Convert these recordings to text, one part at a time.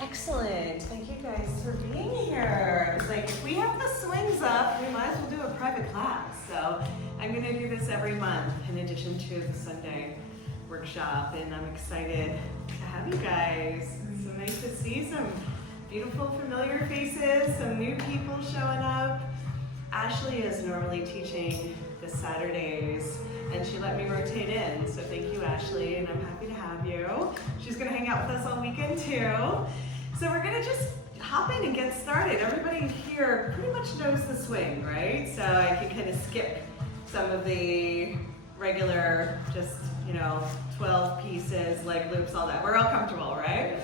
Excellent. Thank you guys for being here. It's like, if we have the swings up, we might as well do a private class. So I'm going to do this every month in addition to the Sunday workshop, and I'm excited to have you guys. It's so nice to see some beautiful familiar faces, some new people showing up. Ashley is normally teaching the Saturdays, and she let me rotate in, so thank you, Ashley, and I'm happy to have you. She's gonna hang out with us all weekend too. So we're gonna just hop in and get started. Everybody here pretty much knows the swing, right? So I can kind of skip some of the regular, just, 12 pieces, leg loops, all that. We're all comfortable, right?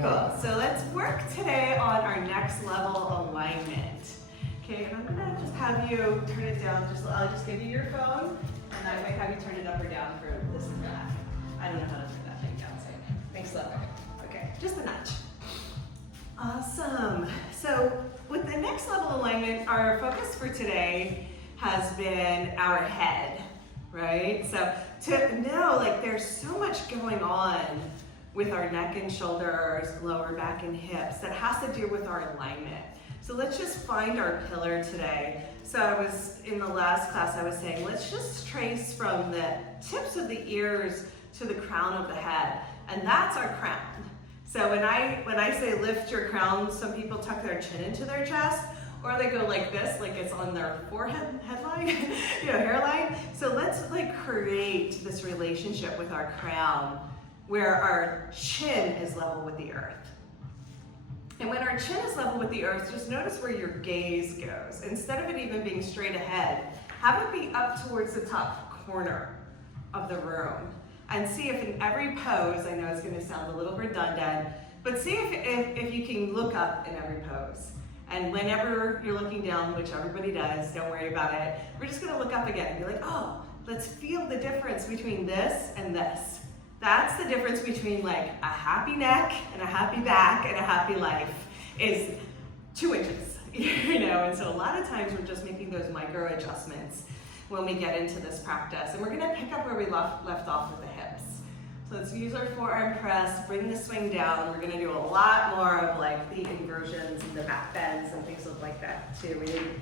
Cool. So let's work today on our next level alignment. Okay, and I'm gonna just have you turn it down. I'll just give you your phone, and I might have you turn it up or down for this and that. I don't know how to turn that thing down, so thanks, love. Okay, just a notch. Awesome. So with the next level alignment, our focus for today has been our head, right? So to know, there's so much going on with our neck and shoulders, lower back and hips that has to do with our alignment. So let's just find our pillar today. So in the last class, I was saying, let's just trace from the tips of the ears to the crown of the head, and that's our crown. So when I say lift your crown, some people tuck their chin into their chest, or they go like this, like it's on their forehead, headline, hairline. So let's create this relationship with our crown where our chin is level with the earth. And when our chin is level with the earth, just notice where your gaze goes. Instead of it even being straight ahead, have it be up towards the top corner of the room. And see if in every pose, I know it's gonna sound a little redundant, but see if you can look up in every pose. And whenever you're looking down, which everybody does, don't worry about it, we're just gonna look up again and be like, oh, let's feel the difference between this and this. That's the difference between a happy neck and a happy back and a happy life is 2 inches, and so a lot of times we're just making those micro adjustments when we get into this practice. And we're gonna pick up where we left off with the hips. So let's use our forearm press, bring the swing down. We're gonna do a lot more of the inversions and the back bends and things like that too. We didn't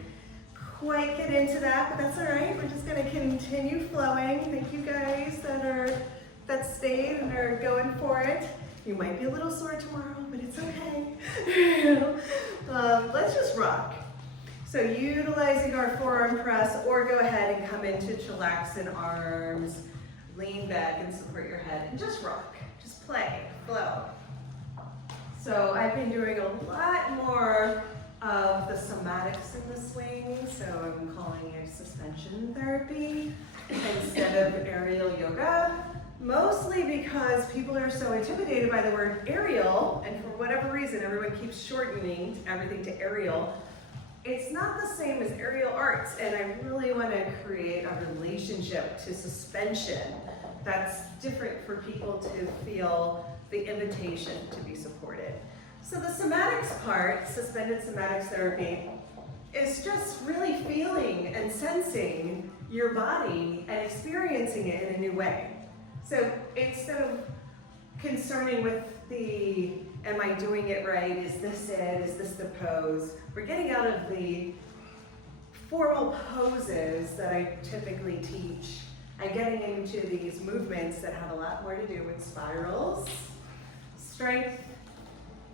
quite get into that, but that's all right. We're just gonna continue flowing. Thank you guys that stayed and are going for it. You might be a little sore tomorrow, but it's okay. Let's just rock. So utilizing our forearm press, or go ahead and come into chillaxing arms, lean back and support your head, and just rock, just play, flow. So I've been doing a lot more of the somatics in the swing, so I'm calling it suspension therapy instead of aerial yoga. Mostly because people are so intimidated by the word aerial, and for whatever reason, everyone keeps shortening everything to aerial. It's not the same as aerial arts, and I really want to create a relationship to suspension that's different for people to feel the invitation to be supported. So the somatics part, Suspended Somatics Therapy, is just really feeling and sensing your body and experiencing it in a new way. So instead of concerning with am I doing it right? Is this it? Is this the pose? We're getting out of the formal poses that I typically teach and getting into these movements that have a lot more to do with spirals, strength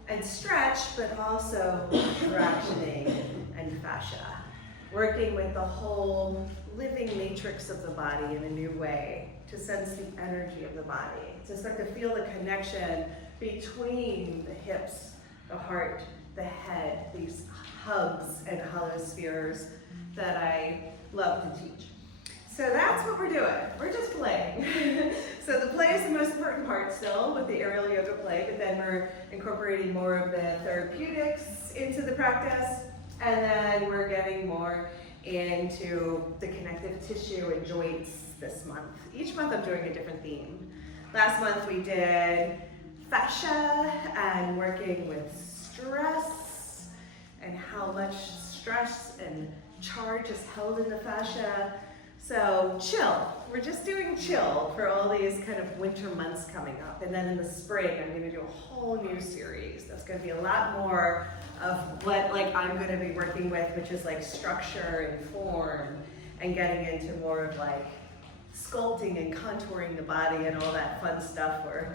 and stretch, but also fractioning and fascia. Working with the whole living matrix of the body in a new way to sense the energy of the body, to start to feel the connection between the hips, the heart, the head, these hubs and hollow spheres that I love to teach. So that's what we're doing. We're just playing. So the play is the most important part still with the aerial yoga play, but then we're incorporating more of the therapeutics into the practice, and then we're getting more into the connective tissue and joints this month. Each month I'm doing a different theme. Last month we did fascia and working with stress and how much stress and charge is held in the fascia. So chill, we're just doing chill for all these kind of winter months coming up. And then in the spring, I'm gonna do a whole new series. That's gonna be a lot more of what I'm gonna be working with, which is like structure and form, and getting into more of like sculpting and contouring the body and all that fun stuff for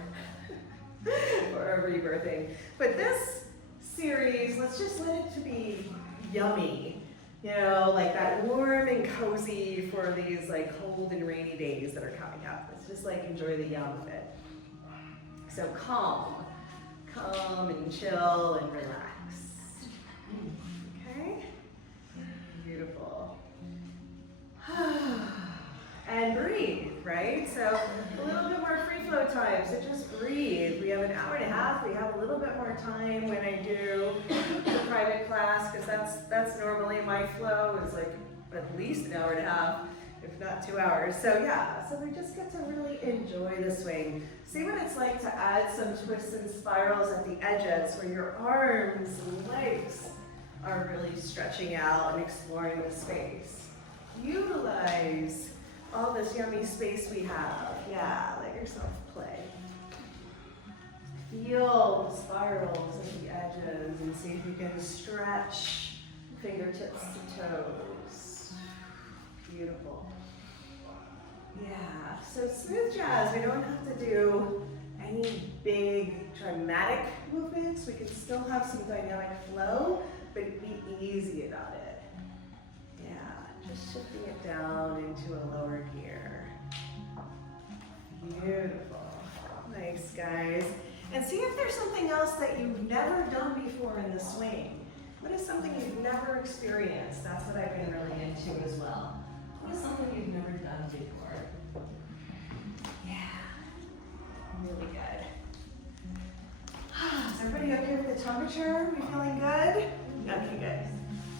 rebirthing. But this series, let's just let it to be yummy. You know, like that warm and cozy for these like cold and rainy days that are coming up. Let's just like enjoy the yum of it. So calm and chill and relax. Okay? Beautiful. And breathe, right? So a little bit more free flow time, so just breathe. We have an hour and a half. We have a little bit more time when I do the private class, because that's normally my flow is like at least an hour and a half, if not 2 hours. So yeah, so we just get to really enjoy the swing. See what it's like to add some twists and spirals at the edges where your arms and legs are really stretching out and exploring the space. Utilize all this yummy space we have. Yeah, let yourself play. Feel the spirals at the edges and see if you can stretch fingertips to toes. Beautiful. Yeah, so smooth jazz, we don't have to do any big dramatic movements. We can still have some dynamic flow, but be easy about it. Just shifting it down into a lower gear. Beautiful. Nice, guys. And see if there's something else that you've never done before in the swing. What is something you've never experienced? That's what I've been really into as well. What is something you've never done before? Yeah, really good. Is everybody okay with the temperature? We feeling good? Okay, good.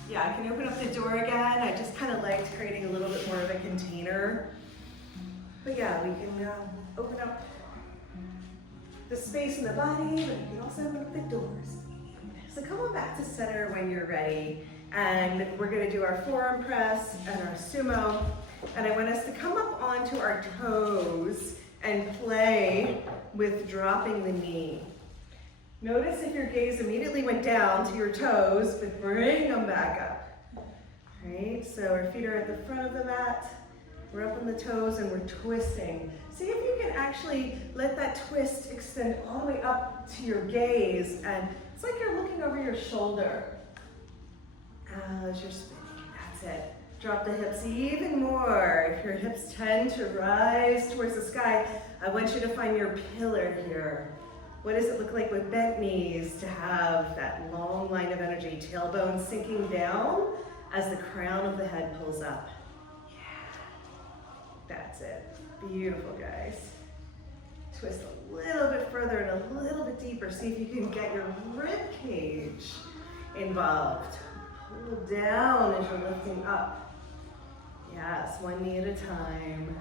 Yeah, I can open up the door again. I just kind of liked creating a little bit more of a container. But yeah, we can open up the space in the body, but you can also open up the doors. So come on back to center when you're ready. And we're gonna do our forearm press and our sumo. And I want us to come up onto our toes and play with dropping the knee. Notice if your gaze immediately went down to your toes, but bring them back up. Right, so our feet are at the front of the mat. We're up on the toes and we're twisting. See if you can actually let that twist extend all the way up to your gaze, and it's like you're looking over your shoulder as you're spinning. That's it. Drop the hips even more. If your hips tend to rise towards the sky, I want you to find your pillar here. What does it look like with bent knees to have that long line of energy, tailbone sinking down as the crown of the head pulls up? Yeah, that's it. Beautiful, guys. Twist a little bit further and a little bit deeper. See if you can get your rib cage involved. Pull down as you're lifting up. Yes, one knee at a time.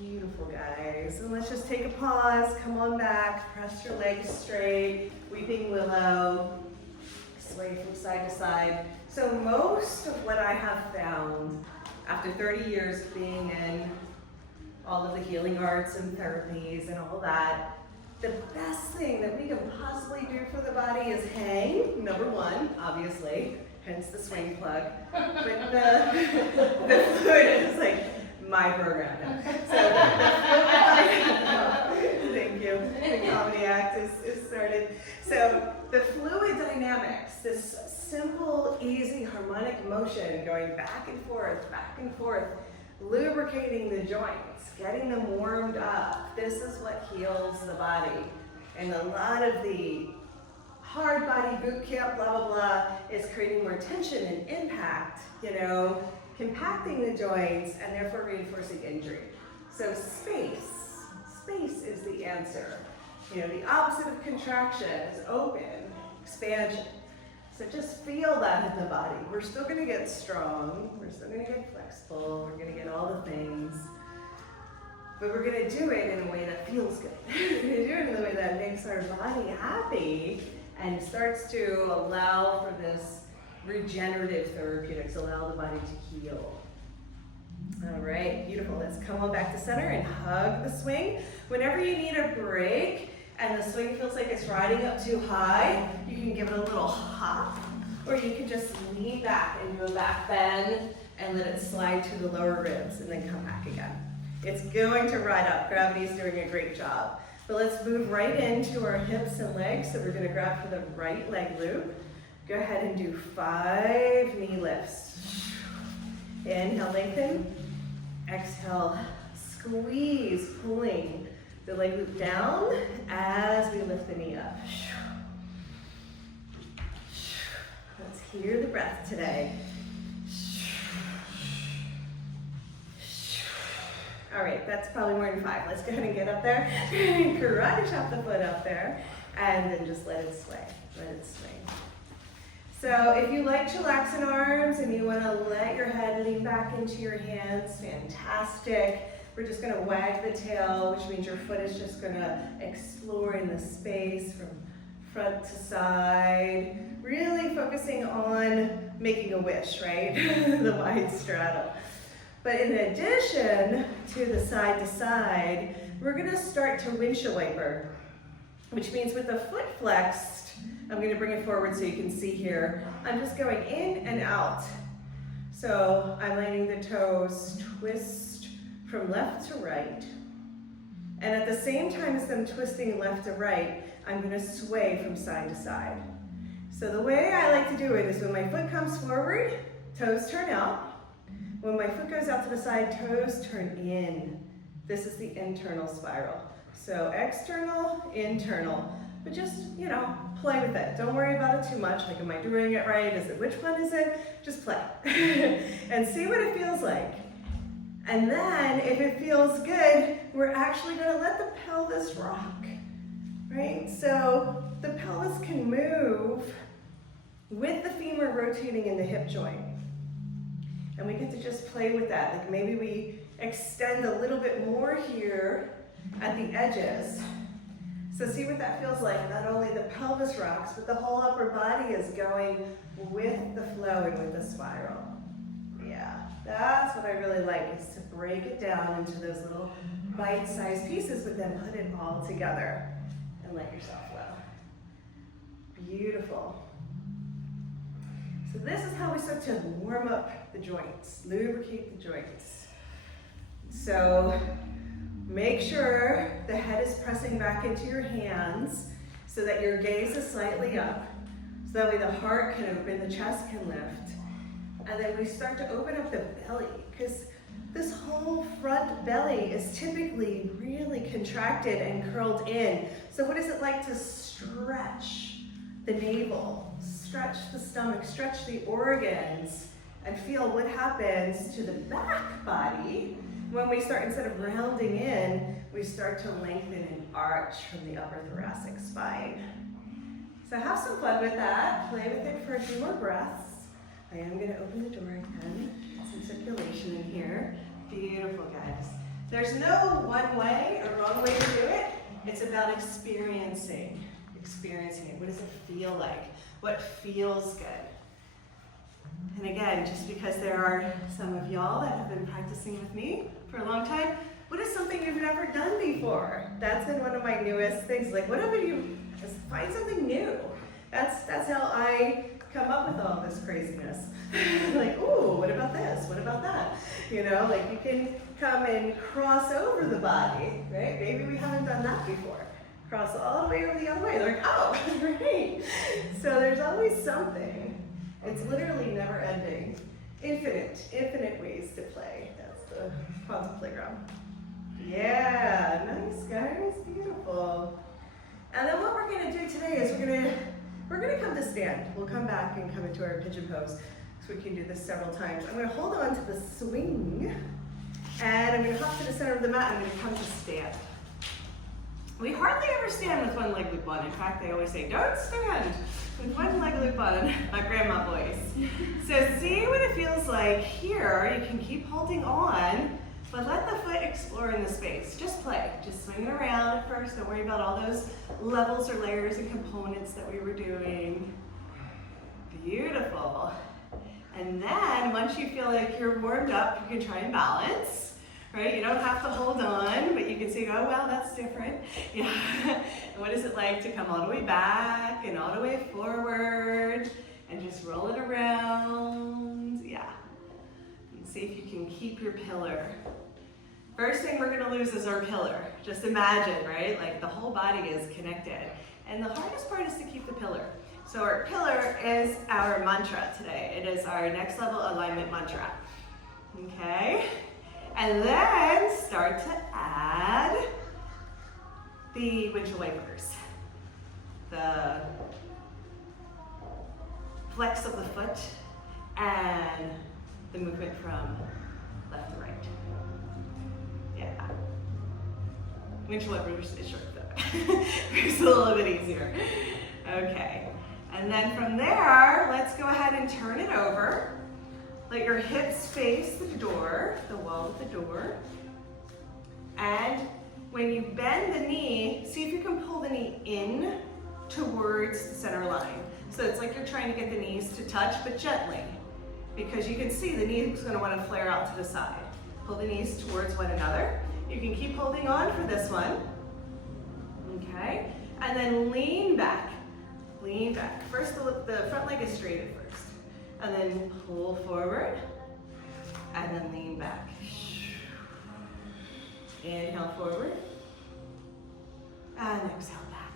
Beautiful, guys. And let's just take a pause. Come on back. Press your legs straight. Weeping willow. Sway from side to side. So most of what I have found after 30 years of being in all of the healing arts and therapies and all that, the best thing that we can possibly do for the body is hang, number one, obviously, hence the swing plug. But the fluid is like my program now. So thank you. The comedy act is started. So the fluid dynamics, this simple, easy, harmonic motion going back and forth, lubricating the joints, getting them warmed up. This is what heals the body. And a lot of the hard body boot camp, blah, blah, blah, is creating more tension and impact, compacting the joints and therefore reinforcing injury. So space is the answer. The opposite of contraction is open, expansion. So just feel that in the body. We're still gonna get strong, we're still gonna get flexible, we're gonna get all the things, but we're gonna do it in a way that feels good. We're gonna do it in a way that makes our body happy and starts to allow for this regenerative therapeutics, allow the body to heal. All right, beautiful. Let's come on back to center and hug the swing. Whenever you need a break and the swing feels like it's riding up too high, you can give it a little hop, or you can just lean back and do a back bend and let it slide to the lower ribs and then come back again. It's going to ride up. Gravity's doing a great job. But let's move right into our hips and legs. So we're gonna grab for the right leg loop. Go ahead and do 5 knee lifts. Inhale, lengthen. Exhale, squeeze, pulling the leg loop down as we lift the knee up. Let's hear the breath today. All right, that's probably more than 5. Let's go ahead and get up there. Karate chop the foot up there, and then just let it sway, let it swing. So if you like chillaxing arms and you wanna let your head lean back into your hands, fantastic. We're just gonna wag the tail, which means your foot is just gonna explore in the space from front to side, really focusing on making a wish, right? The wide straddle. But in addition to the side to side, we're gonna start to windshield wiper, which means with the foot flexed, I'm gonna bring it forward so you can see here. I'm just going in and out. So I'm letting the toes twist from left to right. And at the same time as them twisting left to right, I'm gonna sway from side to side. So the way I like to do it is when my foot comes forward, toes turn out. When my foot goes out to the side, toes turn in. This is the internal spiral. So external, internal, but just, you know, play with it. Don't worry about it too much. Like, am I doing it right? Is it, which one is it? Just play and see what it feels like. And then if it feels good, we're actually gonna let the pelvis rock, right? So the pelvis can move with the femur rotating in the hip joint. And we get to just play with that. Like maybe we extend a little bit more here at the edges. So see what that feels like. Not only the pelvis rocks, but the whole upper body is going with the flow and with the spiral. Yeah, that's what I really like, is to break it down into those little bite-sized pieces, but then put it all together and let yourself flow. Beautiful. So this is how we start to warm up the joints, lubricate the joints. So make sure the head is pressing back into your hands so that your gaze is slightly up, so that way the heart can open, the chest can lift. And then we start to open up the belly, because this whole front belly is typically really contracted and curled in. So what is it like to stretch the navel? Stretch the stomach, stretch the organs, and feel what happens to the back body when we start, instead of rounding in, we start to lengthen and arch from the upper thoracic spine. So have some fun with that. Play with it for a few more breaths. I am going to open the door again. Get some circulation in here. Beautiful, guys. There's no one way or wrong way to do it. It's about experiencing it. What does it feel like? What feels good? And again, just because there are some of y'all that have been practicing with me for a long time, what is something you've never done before? That's been one of my newest things. Like, whatever you, just find something new. That's how I come up with all this craziness. Like, ooh, what about this? What about that? You know, like you can come and cross over the body, right? Maybe we haven't done that before. Cross all the way over the other way. They're like, oh, great. So there's always something. It's literally never ending. Infinite ways to play. That's the quantum playground. Yeah, nice guys, beautiful. And then what we're gonna do today is we're gonna come to stand. We'll come back and come into our pigeon pose, so we can do this several times. I'm gonna hold on to the swing, and I'm gonna hop to the center of the mat, and I'm gonna come to stand. We hardly ever stand with one leg loop on. In fact, they always say, don't stand with one leg loop on, my grandma voice. So see what it feels like here. You can keep holding on, but let the foot explore in the space. Just play, just swing it around at first. Don't worry about all those levels or layers and components that we were doing. Beautiful. And then once you feel like you're warmed up, you can try and balance, right? You don't have to hold on, but you can say, oh, well, that's different. Yeah. And what is it like to come all the way back and all the way forward and just roll it around? Yeah. And see if you can keep your pillar. First thing we're gonna lose is our pillar. Just imagine, right? Like the whole body is connected. And the hardest part is to keep the pillar. So our pillar is our mantra today. It is our next level alignment mantra. Okay? And then start to add the windshield wipers. The flex of the foot and the movement from left to right. Yeah. Windshield wipers is short though. It's a little bit easier. Okay. And then from there, let's go ahead and turn it over. Let your hips face the door, the wall of the door. And when you bend the knee, see if you can pull the knee in towards the center line. So it's like you're trying to get the knees to touch, but gently. Because you can see the knee is going to want to flare out to the side. Pull the knees towards one another. You can keep holding on for this one. Okay? And then lean back. Lean back. First, the front leg is straight at first. And then pull forward. And then lean back. Inhale forward. And exhale back.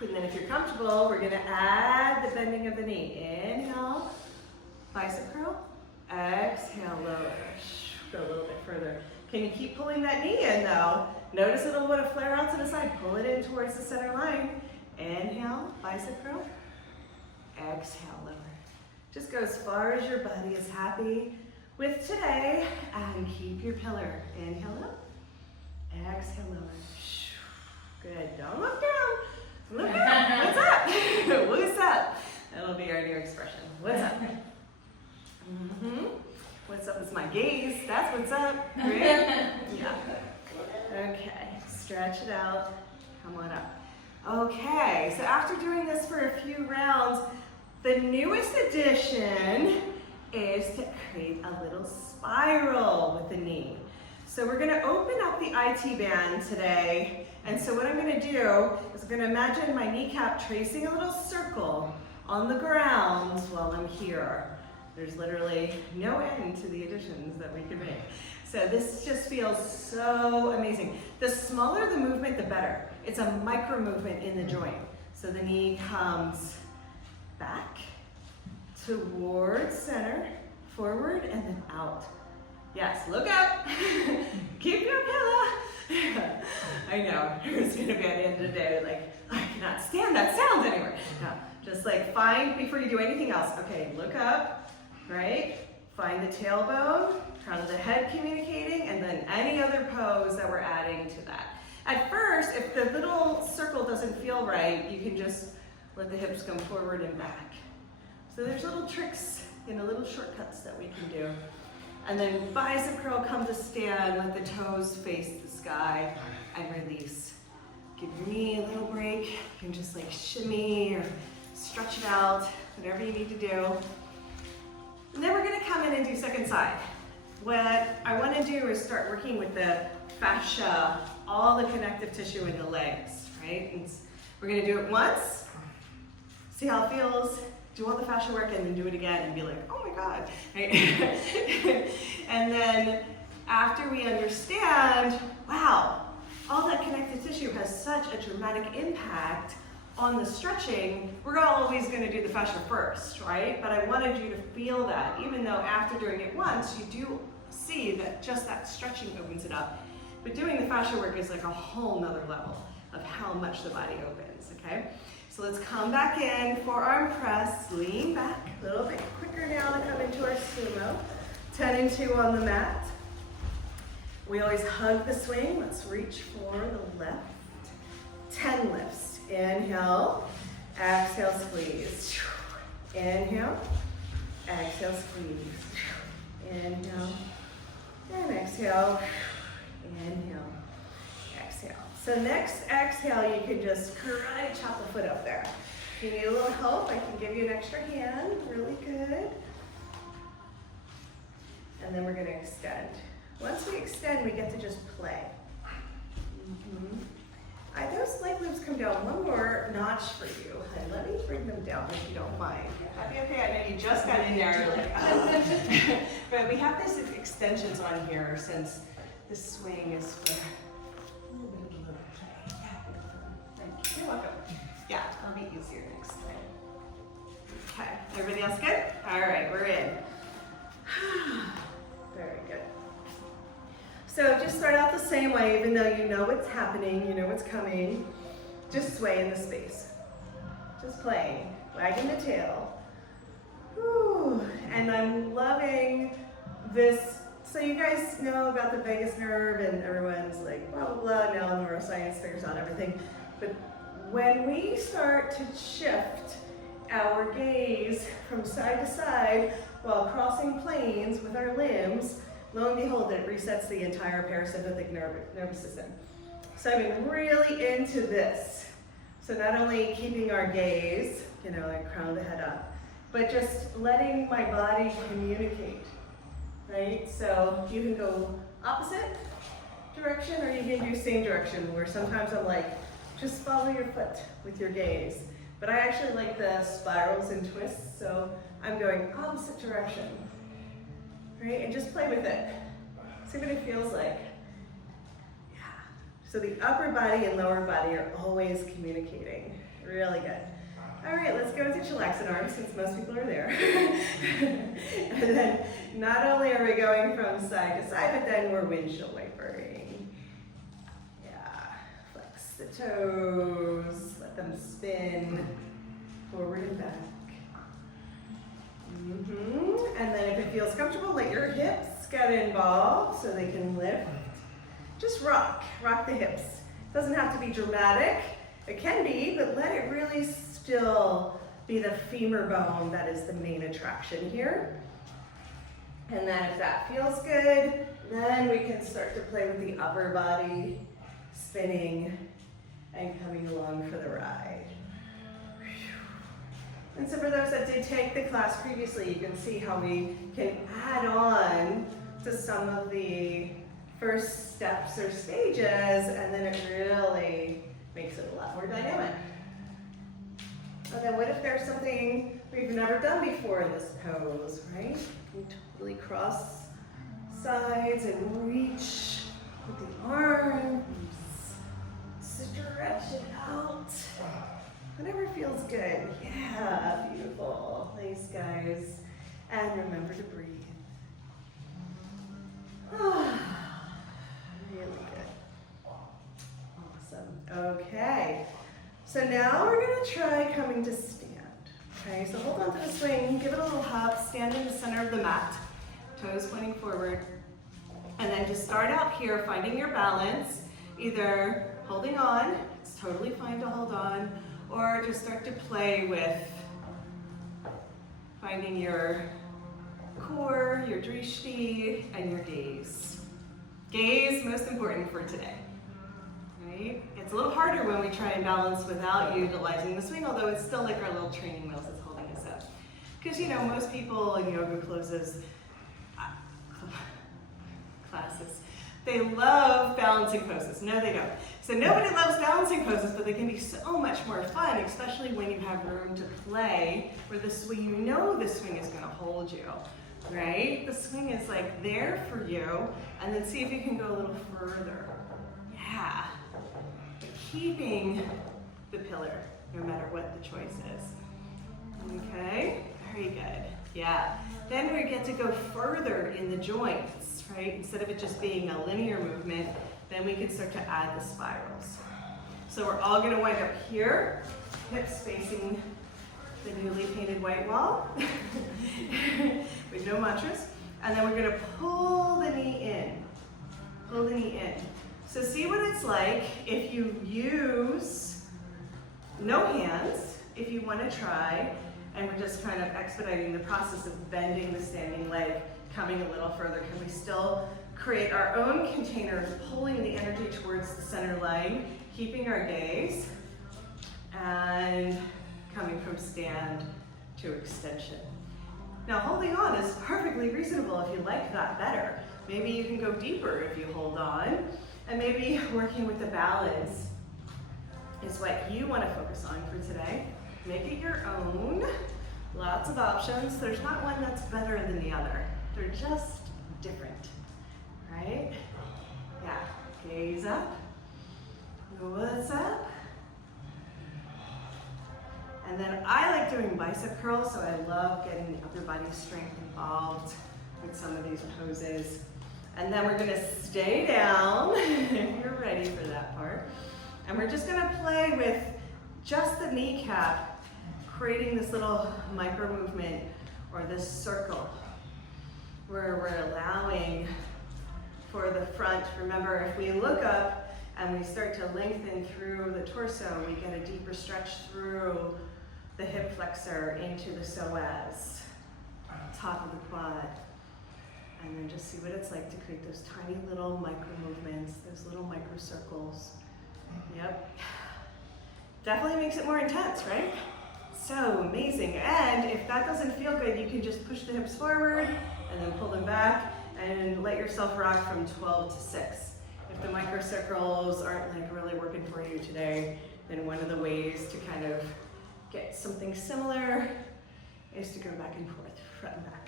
And then if you're comfortable, we're going to add the bending of the knee. Inhale, bicep curl. Exhale, lower. Go a little bit further. Can you keep pulling that knee in though? Notice it'll want to flare out to the side. Pull it in towards the center line. Inhale, bicep curl. Exhale, lower. Just go as far as your body is happy with today, and keep your pillar. Inhale up. Exhale, lower. Good. Don't look down. Look up. What's up? What's up? That'll be our new expression. What's up? What's up is my gaze. That's what's up. Right? Yeah. Okay. Stretch it out. Come on up. Okay, so after doing this for a few rounds, the newest addition is to create a little spiral with the knee. So we're gonna open up the IT band today. And so what I'm gonna do is I'm gonna imagine my kneecap tracing a little circle on the ground while I'm here. There's literally no end to the additions that we can make. So this just feels so amazing. The smaller the movement, the better. It's a micro movement in the joint. So the knee comes back, towards center, forward, and then out. Yes, look up. Keep your pillow. I know, it's gonna be at the end of the day, like, I cannot stand that sound anymore. No, just like find, before you do anything else, okay, look up, right? Find the tailbone, crown of the head communicating, and then any other pose that we're adding to that. At first, if the little circle doesn't feel right, you can just let the hips come forward and back. So there's little tricks, little shortcuts that we can do. And then bicep curl, come to stand, let the toes face the sky, and release. Give your knee a little break. You can just like shimmy or stretch it out, whatever you need to do. And then we're gonna come in and do second side. What I wanna do is start working with the fascia, all the connective tissue in the legs, right? And we're gonna do it once, see how it feels, do all the fascia work, and then do it again and be like, oh my God, right? And then after we understand, wow, all that connective tissue has such a dramatic impact on the stretching, we're always going to do the fascia first, right? But I wanted you to feel that, even though after doing it once, you do see that just that stretching opens it up. But doing the fascia work is like a whole nother level of how much the body opens, okay? So let's come back in, forearm press, lean back, a little bit quicker now to come into our sumo. 10 and 2 on the mat. We always hug the swing. Let's reach for the left. 10 lifts. Inhale, exhale, squeeze. Inhale, exhale, squeeze. Inhale, and exhale. Inhale, exhale. So next exhale, you can just karate chop the foot up there. If you need a little help, I can give you an extra hand. Really good. And then we're gonna extend. Once we extend, we get to just play. Those leg loops come down one more notch for you. And let me bring them down if you don't mind. That'd be okay. I know you just got in there. But we have these extensions on here since the swing is for a little bit of a lower play. Thank you. You're welcome. Yeah, it'll be easier next time. Okay, everybody else good? All right, we're in. Very good. So just start out the same way, even though you know what's happening, you know what's coming. Just sway in the space. Just playing, wagging the tail. Whew. And I'm loving this. So you guys know about the vagus nerve and everyone's like, blah, blah, blah, now neuroscience figures out everything. But when we start to shift our gaze from side to side while crossing planes with our limbs, lo and behold, it resets the entire parasympathetic nervous system. So I'm really into this. So not only keeping our gaze, like crown of the head up, but just letting my body communicate, right? So you can go opposite direction or you can do same direction, where sometimes I'm like, just follow your foot with your gaze. But I actually like the spirals and twists, so I'm going opposite direction. Right, and just play with it. See what it feels like. Yeah. So the upper body and lower body are always communicating. Really good. All right, let's go into chillaxing arms since most people are there. And then not only are we going from side to side, but then we're windshield wipering. Yeah. Flex the toes. Let them spin forward and back. And then if it feels comfortable, let your hips get involved so they can lift. Just rock the hips. Doesn't have to be dramatic. It can be, but let it really still be the femur bone that is the main attraction here. And then if that feels good, then we can start to play with the upper body, spinning and coming along for the ride. And so for those that did take the class previously, you can see how we can add on to some of the first steps or stages, and then it really makes it a lot more dynamic. And then what if there's something we've never done before in this pose, right? You totally cross sides and reach with the arms, stretch it out. Whatever feels good. Yeah, beautiful. Nice, guys. And remember to breathe. Really good. Awesome. Okay. So now we're going to try coming to stand. Okay, so hold on to the swing, give it a little hop, stand in the center of the mat, toes pointing forward. And then just start out here, finding your balance, either holding on, it's totally fine to hold on, or just start to play with finding your core, your drishti, and your gaze. Gaze, most important for today, right? It's a little harder when we try and balance without utilizing the swing, although it's still like our little training wheels that's holding us up. Because most people in yoga classes, they love balancing poses. No, they don't. So nobody loves balancing poses, but they can be so much more fun, especially when you have room to play, where the swing, the swing is gonna hold you, right? The swing is like there for you, and then see if you can go a little further. Yeah. But keeping the pillar, no matter what the choice is. Okay, very good. Yeah. Then we get to go further in the joints, right? Instead of it just being a linear movement, then we can start to add the spirals. So we're all gonna wind up here, hips facing the newly painted white wall with no mantras. And then we're gonna pull the knee in, pull the knee in. So see what it's like if you use no hands, if you wanna try, and we're just kind of expediting the process of bending the standing leg, coming a little further. Can we still create our own container of pulling the energy towards the center line, keeping our gaze, and coming from stand to extension. Now holding on is perfectly reasonable if you like that better. Maybe you can go deeper if you hold on, and maybe working with the balance is what you want to focus on for today. Make it your own. Lots of options. There's not one that's better than the other. They're just different, right? Yeah, gaze up. What's up? And then I like doing bicep curls, so I love getting the upper body strength involved with some of these poses. And then we're gonna stay down, if you're ready for that part. And we're just gonna play with just the kneecap, creating this little micro movement or this circle where we're allowing for the front. Remember, if we look up and we start to lengthen through the torso, we get a deeper stretch through the hip flexor into the psoas, top of the quad. And then just see what it's like to create those tiny little micro movements, those little micro circles. Yep. Definitely makes it more intense, right? So amazing. And if that doesn't feel good, you can just push the hips forward and then pull them back and let yourself rock from 12 to 6. If the micro circles aren't like really working for you today, then one of the ways to kind of get something similar is to go back and forth, front and back.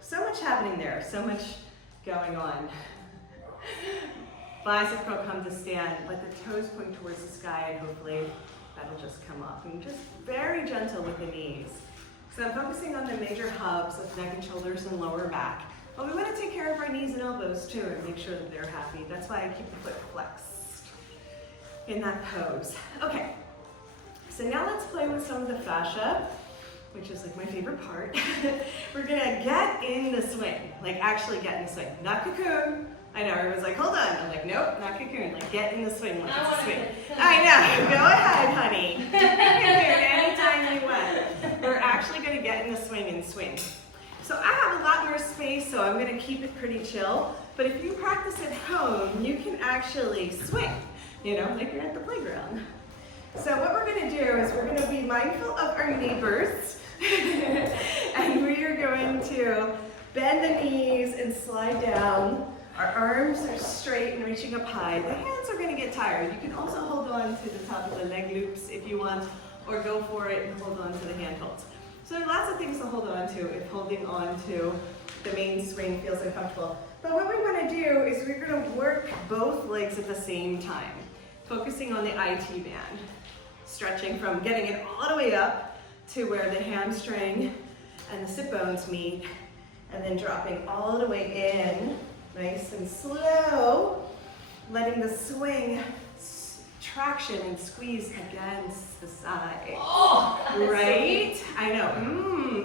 So much happening there, so much going on. Bicep curl, come to stand, let the toes point towards the sky, and hopefully that'll just come up. And just very gentle with the knees. So I'm focusing on the major hubs of neck and shoulders and lower back. But we want to take care of our knees and elbows too and make sure that they're happy. That's why I keep the foot flexed in that pose. Okay, so now let's play with some of the fascia, which is like my favorite part. We're gonna get in the swing, like actually get in the swing, not cocoon. I know, everyone's like, hold on. I'm like, nope, not cocoon, like get in the swing like it's a swing. I know, go ahead, honey. You can do it anytime you want. We're actually gonna get in the swing and swing. So I have a lot more space, so I'm gonna keep it pretty chill. But if you practice at home, you can actually swing, you know, like you're at the playground. So what we're gonna do is we're gonna be mindful of our neighbors, and we are going to bend the knees and slide down. Our arms are straight and reaching up high. The hands are gonna get tired. You can also hold on to the top of the leg loops if you want, or go for it and hold on to the handholds. So there are lots of things to hold on to if holding on to the main swing feels uncomfortable. But what we wanna do is we're gonna work both legs at the same time, focusing on the IT band. Stretching from getting it all the way up to where the hamstring and the sit bones meet, and then dropping all the way in, nice and slow, letting the swing traction and squeeze against the side. Oh, right? So I know.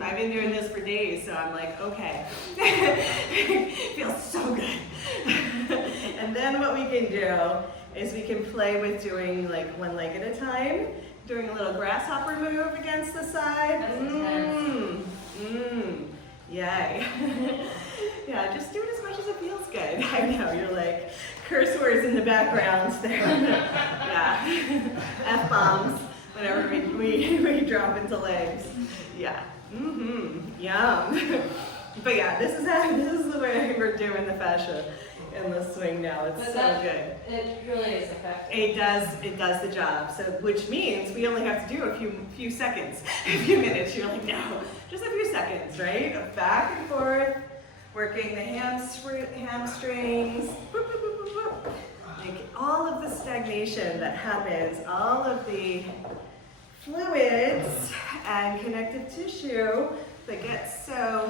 I've been doing this for days, so I'm like, okay. Feels so good. And then what we can do is we can play with doing like one leg at a time, doing a little grasshopper move against the side. Yay. Yeah, just do it as much as it feels good. I know, you're like, curse words in the background there. Yeah, F-bombs, whenever we drop into legs. Yeah, yum. But yeah, this is the way we're doing the fascia in the swing now. It's so good. It really is effective. It does the job. So, which means we only have to do a few seconds, a few minutes. You're like, no, just a few seconds, right? Of back and forth, working the hamstrings, boop, boop, boop, boop, boop. Like all of the stagnation that happens, all of the fluids and connective tissue that gets so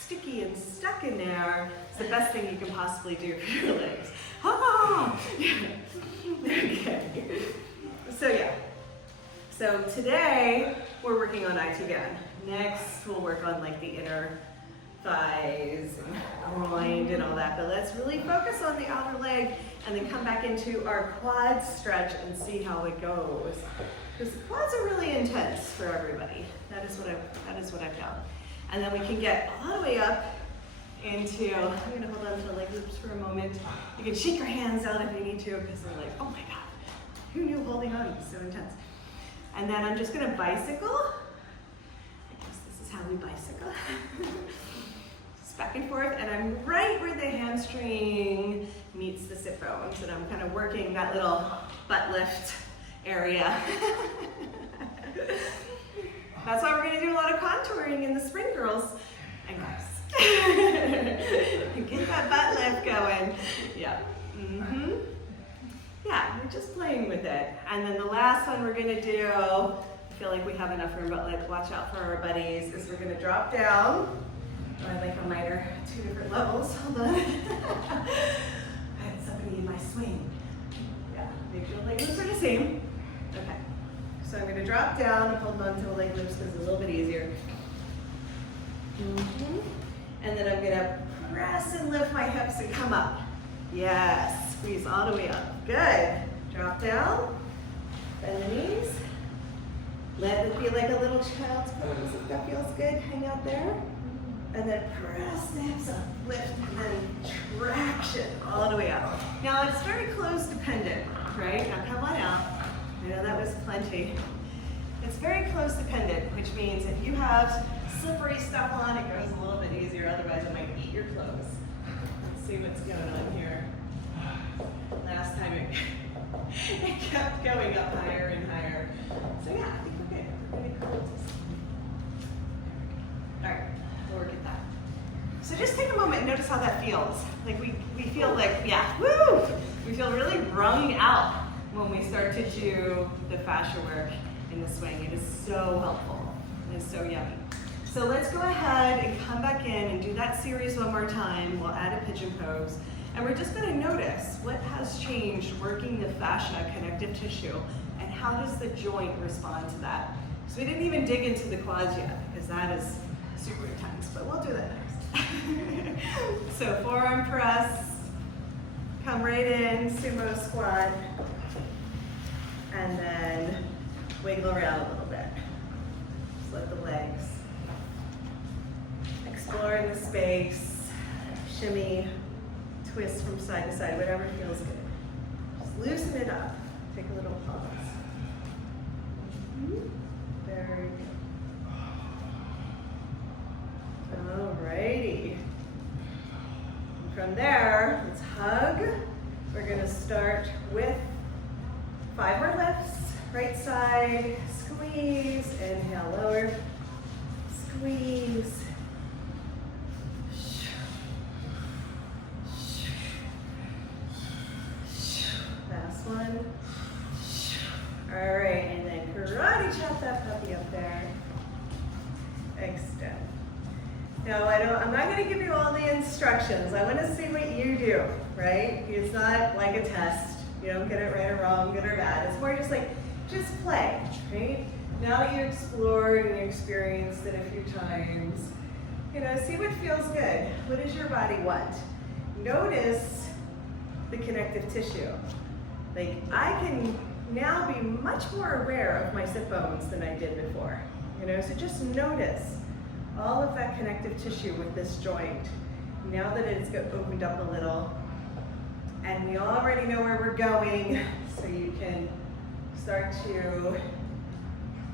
sticky and stuck in there. It's the best thing you can possibly do for your legs. Okay. So yeah. So today we're working on IT band. Next we'll work on like the inner thighs and groin and all that. But let's really focus on the outer leg and then come back into our quad stretch and see how it goes. Because the quads are really intense for everybody. That is what I've done. And then we can get all the way up into, I'm gonna hold on to the leg loops for a moment. You can shake your hands out if you need to, because they're like, oh my God, who knew holding on was so intense? And then I'm just gonna bicycle how we bicycle. Just back and forth, and I'm right where the hamstring meets the sit bones, and I'm kind of working that little butt lift area. That's why we're going to do a lot of contouring in the spring, girls and guys. Get that butt lift going. Yeah. Yeah, we're just playing with it. And then the last one we're going to do, I feel like we have enough room, but like watch out for our buddies, is we're going to drop down. I like a miter, 2 different levels. Hold on. I had somebody in my swing. Yeah, make sure the leg loops are the same. Okay. So I'm going to drop down and hold on to the leg loops because it's a little bit easier. And then I'm going to press and lift my hips and come up. Yes, squeeze all the way up. Good. Drop down, bend the knees. Let it feel like a little child's pose if that feels good. Hang out there. And then press the hips up, lift, and then traction all the way up. Now it's very close dependent, right? Now come on out. I know that was plenty. It's very close dependent, which means if you have slippery stuff on, it goes a little bit easier, otherwise it might eat your clothes. Let's see what's going on here. Last time it kept going up higher and higher. So yeah, I think we're good. We're pretty cool. All right, we'll work at that. So just take a moment and notice how that feels. Like we feel like, yeah, woo! We feel really wrung out when we start to do the fascia work in the swing. It is so helpful. It is so yummy. So let's go ahead and come back in and do that series one more time. We'll add a pigeon pose. And we're just going to notice what has changed working the fascia, connective tissue, and how does the joint respond to that. So we didn't even dig into the quads yet because that is super intense, but we'll do that next. So forearm press, come right in, sumo squat, and then wiggle around a little bit. Just let the legs explore in the space, shimmy, twist from side to side, whatever feels good. Just loosen it up. Take a little pause. Very good. Alrighty. From there, let's hug. We're going to start with 5 more lifts. Right side, squeeze, inhale, lower, squeeze. Last one. All right, and then karate chop that puppy up there. Extend. Now, I'm not going to give you all the instructions. I want to see what you do, right? It's not like a test. You don't get it right or wrong, good or bad. It's more just like, just play, right? Now that you explored and you experienced it a few times, see what feels good. What does your body want? Notice the connective tissue. Like, I can now be much more aware of my sit bones than I did before. So just notice all of that connective tissue with this joint. Now that it's opened up a little, and we already know where we're going, so you can start to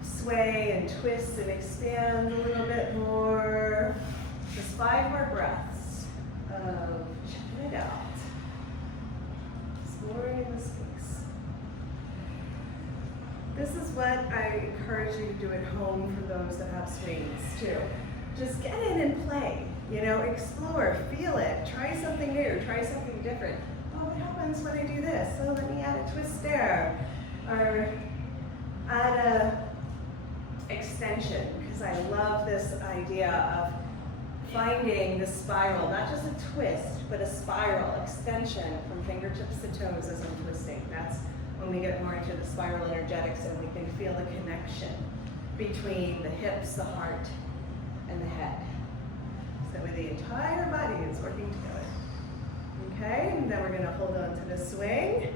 sway and twist and expand a little bit more. Just 5 more breaths of checking it out. Exploring the space. This is what I encourage you to do at home for those that have swings too. Just get in and play, explore, feel it, try something new, try something different. Oh, what happens when I do this? Oh, let me add a twist there. Or add a extension, because I love this idea of finding the spiral, not just a twist, but a spiral, extension from fingertips to toes as I'm twisting. That's when we get more into the spiral energetics and we can feel the connection between the hips, the heart, and the head. So the entire body is working together. Okay, and then we're going to hold on to the swing.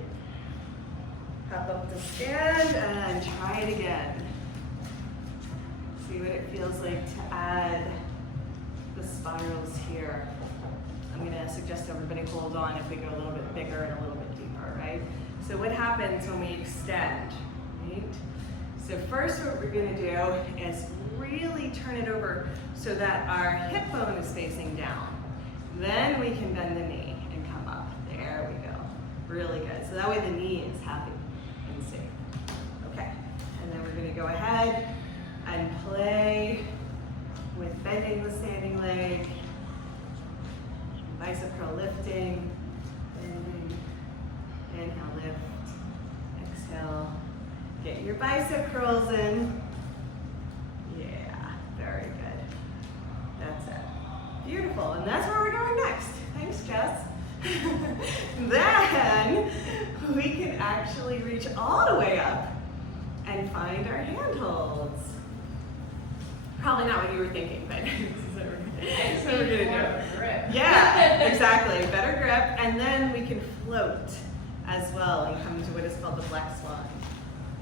Hop up to stand and try it again. See what it feels like to add the spirals here. I'm going to suggest everybody hold on if we go a little bit bigger and a little bit deeper, right? So what happens when we extend, right? So first what we're going to do is really turn it over so that our hip bone is facing down. Then we can bend the knee and come up. There we go. Really good. So that way the knee is happy and safe. Okay, and then we're going to go ahead and play with bending the standing leg, bicep curl lifting, bending, inhale, lift, exhale. Get your bicep curls in. Yeah, very good. That's it. Beautiful, and that's where we're going next. Thanks, Jess. Then we can actually reach all the way up and find our handholds. Probably not what you were thinking, but so we're gonna do. Grip. Yeah, exactly. Better grip, and then we can float as well and come to what is called the black swan.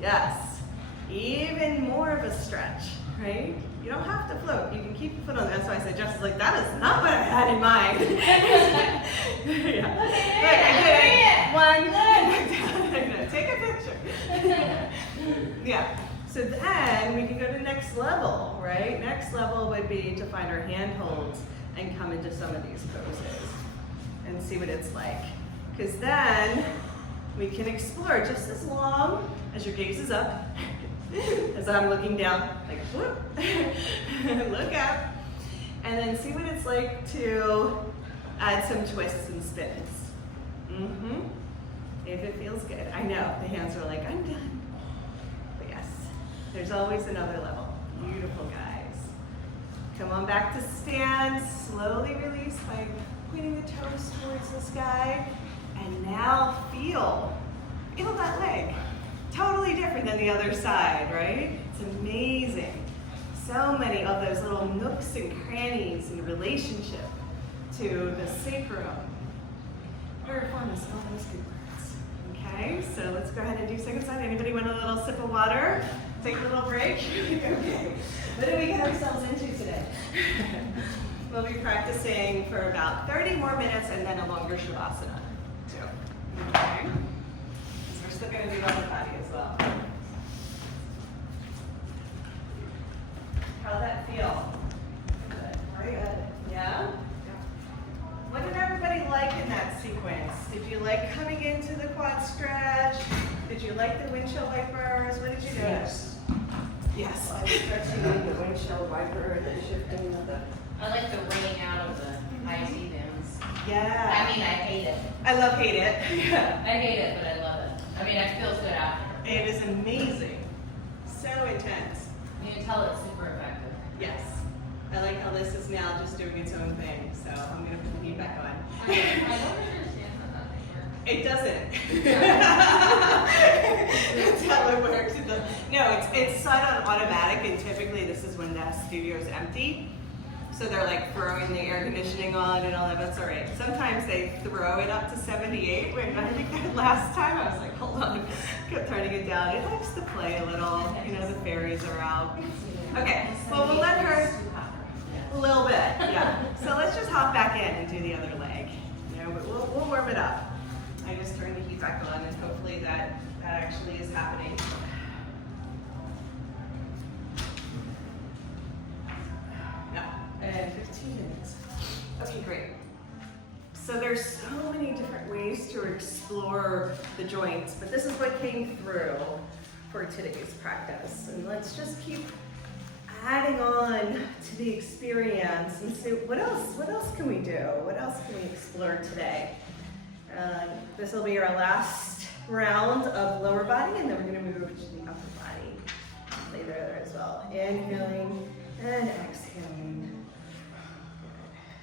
Yes, even more of a stretch, right? You don't have to float. You can keep your foot on. That's why I said, Jess is like, that is not what I had in mind. Yeah. Look, I did it. One. Take a picture. Yeah. So then we can go to next level, right? Next level would be to find our handholds and come into some of these poses and see what it's like. Because then we can explore just as long as your gaze is up, as I'm looking down, like whoop, look up, and then see what it's like to add some twists and spins. If it feels good. I know, the hands are like, I'm done. But yes, there's always another level. Beautiful, guys. Come on back to stand. Slowly release by pointing the toes towards the sky. And now feel that leg. Totally different than the other side, right? It's amazing. So many of those little nooks and crannies in relationship to the sacrum. Piriformis, all those good words. Okay, so let's go ahead and do second side. Anybody want a little sip of water? Take a little break? Okay. What did we get ourselves into today? We'll be practicing for about 30 more minutes and then a longer shavasana. Okay. So we're still going to do upper body as well. How'd that feel? Good. Very good. Yeah? What did everybody like in that sequence? Did you like coming into the quad stretch? Did you like the windshield wipers? What did you notice? Yes. I was stretching on the windshield wiper and the shifting of the... I like the ringing out of the high C bends. Yeah. I mean, I hate it. I love hate it. Yeah. I hate it, but I love it. I mean, it feels good after. It is amazing. So intense. You can tell it's super effective. Yes. I like how this is now just doing its own thing, so I'm going to put the heat back on. I don't understand how that thing works. It doesn't. That's how it works. It doesn't. No, it's set on automatic, and typically this is when the studio is empty. So they're like throwing the air conditioning on and all that, that's all right. Sometimes they throw it up to 78. When I think that last time I was like, hold on, kept turning it down. It likes to play a little, you know, the fairies are out. Okay, well we'll let her, a little bit, yeah. So let's just hop back in and do the other leg. You know, but we'll warm it up. I just turned the heat back on and hopefully that actually is happening. And 15 minutes. Okay, great. So there's so many different ways to explore the joints, but this is what came through for today's practice. And let's just keep adding on to the experience and see what else can we do? What else can we explore today? This will be our last round of lower body, and then we're going to move to the upper body. Lay there as well. Inhaling and exhaling.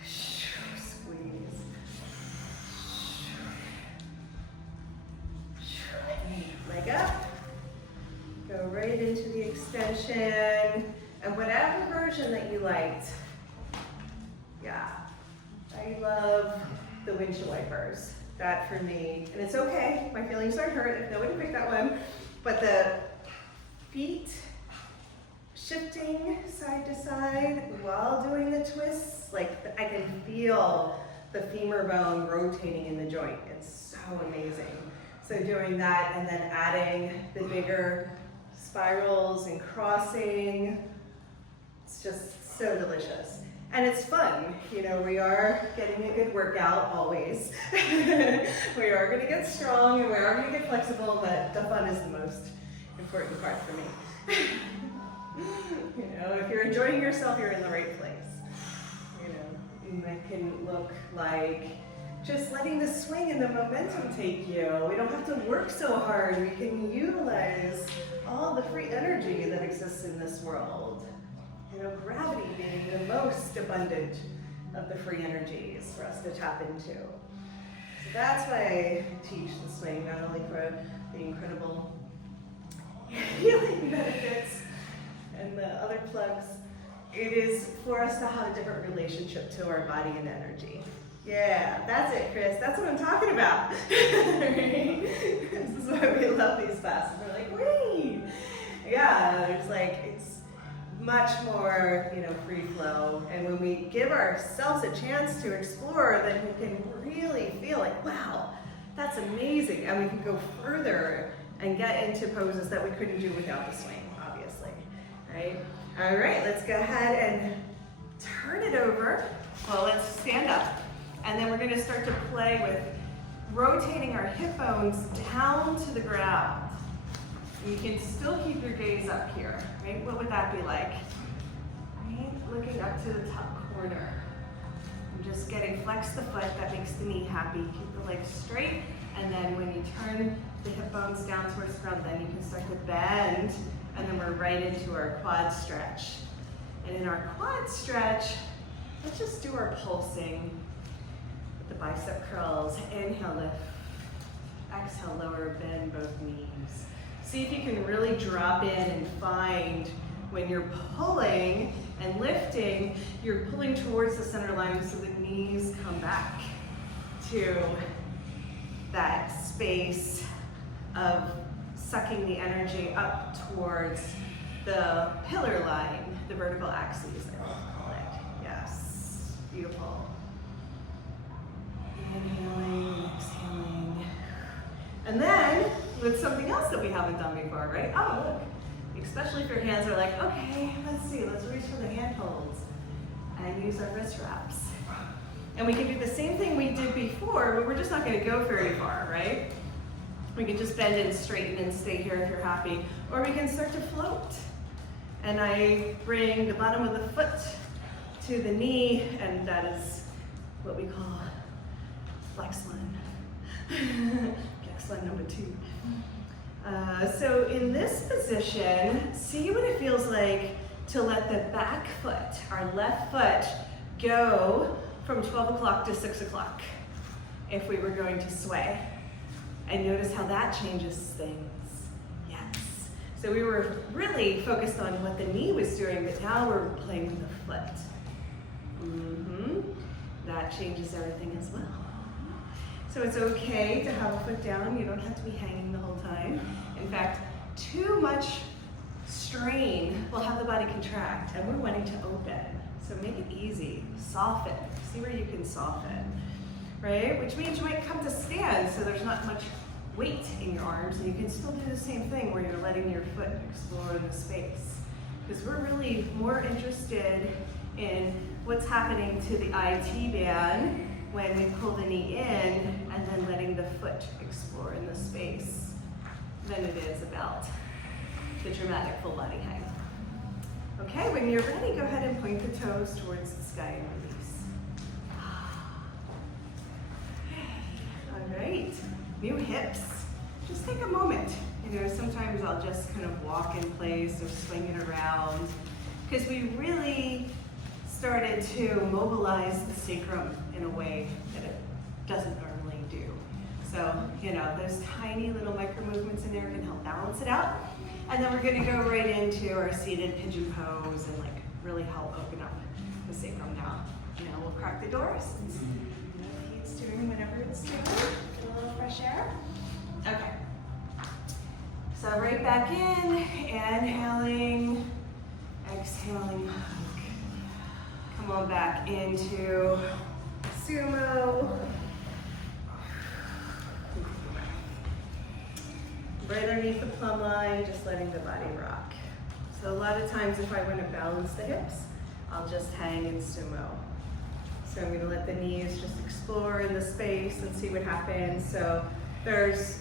Squeeze. Leg up. Go right into the extension. And whatever version that you liked. Yeah. I love the windshield wipers. That for me. And it's okay. My feelings aren't hurt if nobody picked that one. But the feet shifting side to side while doing the twists, like I can feel the femur bone rotating in the joint. It's so amazing. So doing that and then adding the bigger spirals and crossing. It's just so delicious. And it's fun. You know, we are getting a good workout always. We are going to get strong and we are going to get flexible, but the fun is the most important part for me. You know, if you're enjoying yourself, you're in the right place. You know, and that can look like just letting the swing and the momentum take you. We don't have to work so hard. We can utilize all the free energy that exists in this world. You know, gravity being the most abundant of the free energies for us to tap into. So that's why I teach the swing, not only for the incredible healing benefits and the other plugs, it is for us to have a different relationship to our body and energy. Yeah, that's it, Chris. That's what I'm talking about. Right? This is why we love these classes. We're like, wait. Yeah, there's like, it's much more, you know, free flow. And when we give ourselves a chance to explore, then we can really feel like, wow, that's amazing. And we can go further and get into poses that we couldn't do without the swing, obviously, right? All right, let's go ahead and turn it over. Well, let's stand up. And then we're gonna start to play with rotating our hip bones down to the ground. You can still keep your gaze up here, right? What would that be like? Right? Looking up to the top corner. And just getting flex the foot, that makes the knee happy. Keep the legs straight, and then when you turn the hip bones down towards the ground, then you can start to bend, and then we're right into our quad stretch. And in our quad stretch, let's just do our pulsing. The bicep curls, inhale, lift. Exhale, lower, bend both knees. See if you can really drop in and find when you're pulling and lifting, you're pulling towards the center line so the knees come back to that space of sucking the energy up towards the pillar line, the vertical axis, I will call it. Yes, beautiful. Inhaling, exhaling. And then, with something else that we haven't done before, right? Oh, look. Especially if your hands are like, okay, let's see, let's reach for the handholds and use our wrist wraps. And we can do the same thing we did before, but we're just not gonna go very far, right? We can just bend and straighten and stay here if you're happy. Or we can start to float. And I bring the bottom of the foot to the knee, and that is what we call flex one. Flex one number 2. So in this position, see what it feels like to let the back foot, our left foot, go from 12 o'clock to 6 o'clock if we were going to sway. And notice how that changes things. Yes. So we were really focused on what the knee was doing, but now we're playing with the foot. That changes everything as well. So it's okay to have a foot down. You don't have to be hanging the whole time. In fact, too much strain will have the body contract, and we're wanting to open. So make it easy, soften. See where you can soften, right? Which means you might come to stand, so there's not much weight in your arms, and you can still do the same thing where you're letting your foot explore the space. Because we're really more interested in what's happening to the IT band when we pull the knee in and then letting the foot explore in the space than it is about the dramatic full body hang. Okay, when you're ready, go ahead and point the toes towards the sky and release. All right, new hips. Just take a moment. You know, sometimes I'll just kind of walk in place or swing it around because we really started to mobilize the sacrum in a way that it doesn't normally do. So, you know, those tiny little micro movements in there can help balance it out. And then we're gonna go right into our seated pigeon pose and like really help open up the sacrum now. You know, we'll crack the doors and see what he's doing, whatever it's doing. Get a little fresh air. Okay. So right back in, inhaling, exhaling, hug. Come on back into sumo. Right underneath the plumb line, just letting the body rock. So a lot of times if I want to balance the hips, I'll just hang in sumo. So I'm going to let the knees just explore in the space and see what happens. So there's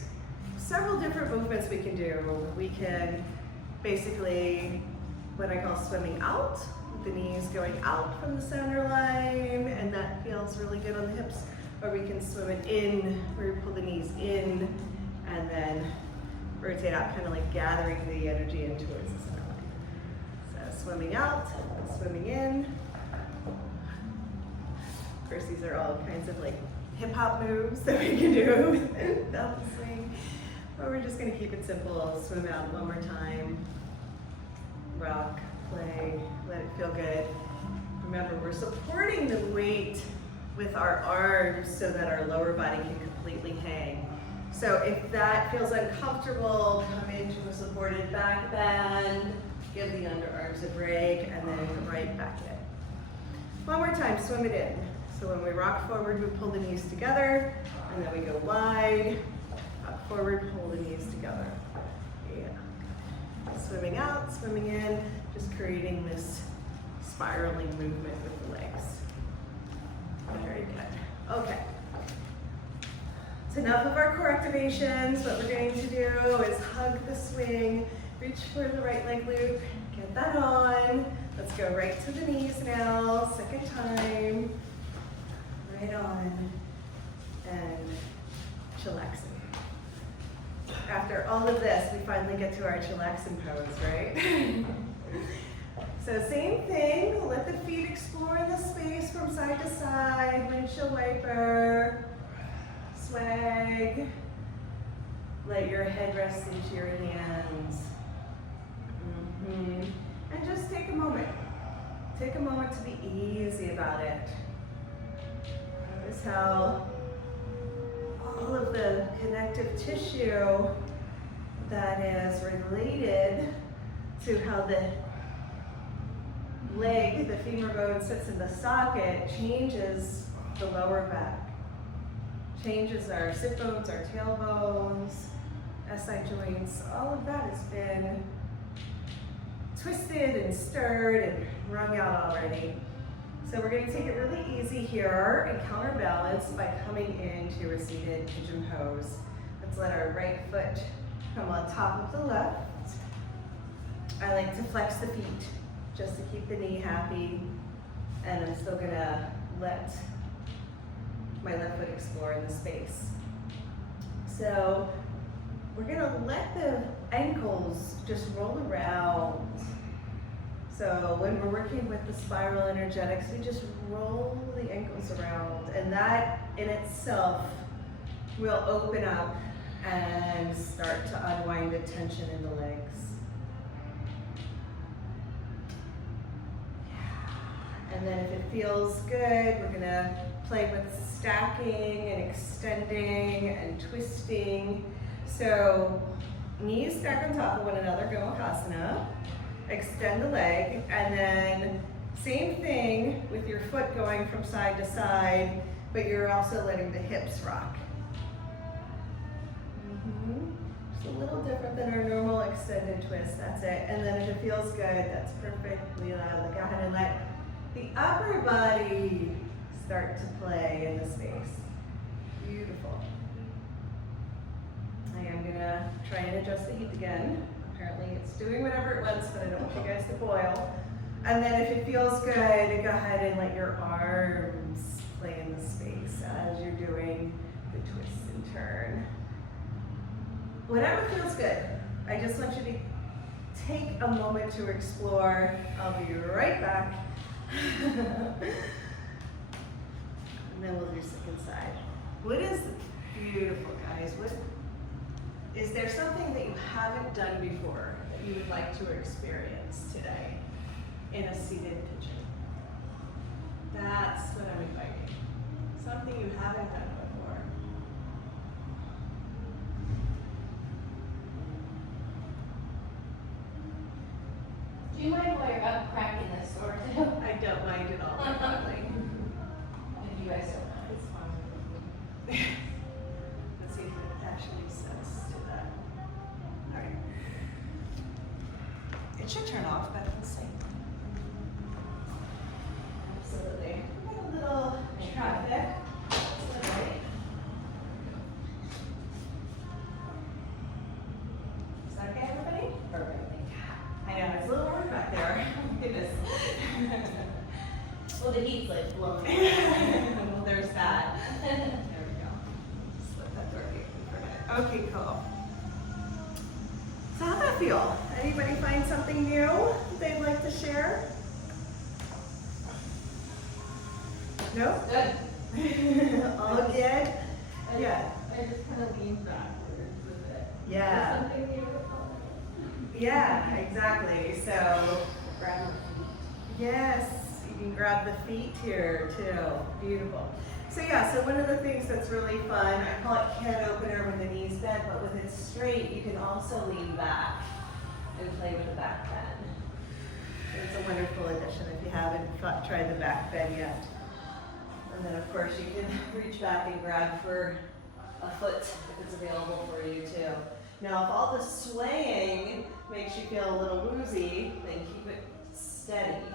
several different movements we can do. We can basically, what I call swimming out, with the knees going out from the center line, and that feels really good on the hips. Or we can swim it in, where we pull the knees in, and then rotate out, kind of like gathering the energy in towards the center line. So swimming out, swimming in. Of course, these are all kinds of like hip hop moves that we can do without the swing. But we're just gonna keep it simple. Swim out one more time. Rock, play, let it feel good. Remember, we're supporting the weight with our arms so that our lower body can completely hang. So if that feels uncomfortable, come into a supported back bend, give the underarms a break, and then come right back in. One more time, swim it in. So when we rock forward, we pull the knees together, and then we go wide, rock forward, pull the knees together. Yeah. Swimming out, swimming in, just creating this spiraling movement with the legs. Very good. Okay. It's enough of our core activations. What we're going to do is hug the swing, reach for the right leg loop, get that on. Let's go right to the knees now, second time. Right on, and chillaxing. After all of this, we finally get to our chillaxing pose, right? So same thing, we'll let the feet explore the space from side to side, windshield wiper, swag. Let your head rest into your hands. And just take a moment. Take a moment to be easy about it. Notice how all of the connective tissue that is related to how the leg, the femur bone sits in the socket, changes the lower back. Changes our sit bones, our tailbones, SI joints, all of that has been twisted and stirred and wrung out already. So we're going to take it really easy here and counterbalance by coming into a seated pigeon pose. Let's let our right foot come on top of the left. I like to flex the feet just to keep the knee happy, and I'm still going to let my left foot explore in the space. So we're going to let the ankles just roll around. So when we're working with the spiral energetics, we just roll the ankles around, and that in itself will open up and start to unwind the tension in the legs. And then if it feels good, we're gonna play with stacking and extending and twisting. So knees stack on top of one another, Gomukhasana. Extend the leg, and then same thing with your foot going from side to side, but you're also letting the hips rock. Just a little different than our normal extended twist, that's it. And then if it feels good, that's perfectly allowed. Go ahead and let the upper body start to play in the space. Beautiful. I am gonna try and adjust the heat again. Apparently it's doing whatever it wants, but I don't want you guys to boil. And then if it feels good, go ahead and let your arms play in the space as you're doing the twist and turn. Whatever feels good. I just want you to take a moment to explore. I'll be right back. And then we'll do second side. What is beautiful, guys? Is there something that you haven't done before that you would like to experience today in a seated pigeon? That's what I'm inviting. Something you haven't done before. Do you mind while you're up cracking this door too? I don't mind at all, probably. If you guys don't mind, it's fine. Let's see if it actually says to that. All right. It It should turn off, but let's see. Absolutely. We got a little traffic. That's all right. Is that okay, everybody? Perfect. I know, it's a little warm back there. Oh, goodness. Well, the heat's like blowing. Well, there's that. There we go. Just let that door be open for a minute. Okay, cool. So how'd that feel? Anybody find something new they'd like to share? No? Good. All good? Yeah. I just kind of leaned backwards with it. Yeah. Something new. Yeah, exactly. So, Grab my feet. yes, you can grab the feet here too. Beautiful. So yeah, so one of the things that's really fun, I call it can opener when the knees bent, but with it straight, you can also lean back and play with the back bend. It's a wonderful addition if you haven't tried the back bend yet. And then of course you can reach back and grab for a foot if it's available for you too. Now if all the swaying makes you feel a little woozy, then keep it steady.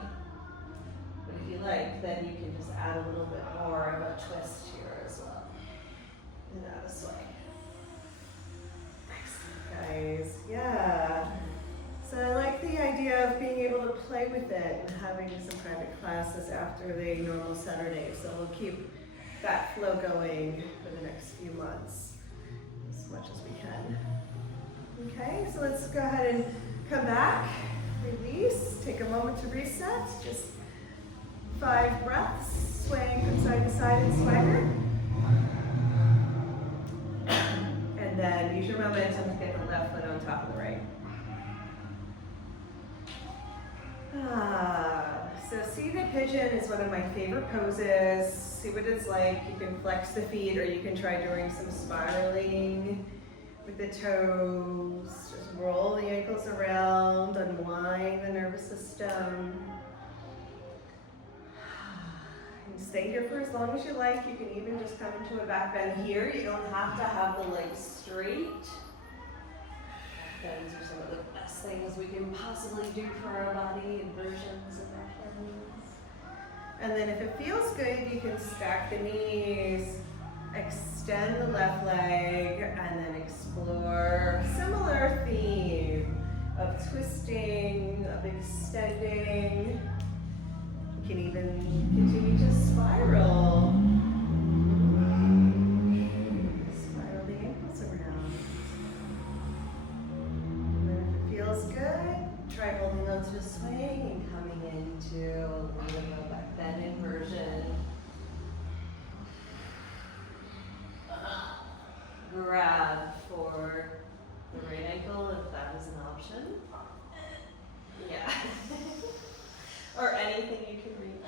But if you like, then you can just add a little bit more of a twist here as well. And add a sway. Excellent, guys. Yeah. So I like the idea of being able to play with it and having some private classes after the normal Saturday. So we'll keep that flow going for the next few months as much as we can. Okay, so let's go ahead and come back, release, take a moment to reset. Just 5 breaths, swaying from side to side and swagger. And then use your momentum to get the left foot on top of the right. So seated pigeon is one of my favorite poses. See what it's like. You can flex the feet or you can try doing some spiraling with the toes. Just roll the ankles around, unwind the nervous system. And stay here for as long as you like. You can even just come into a back bend here. You don't have to have the legs straight. Bends are some of the best things we can possibly do for our body, inversions of back bends. And then if it feels good, you can stack the knees, extend the left leg, and then explore similar theme of twisting, of extending. You can even continue to spiral. Spiral the ankles around. And then if it feels good, try holding on to the swing and coming into a little back bend inversion. Grab for the right ankle if that is an option. Yeah. Or anything you can reach.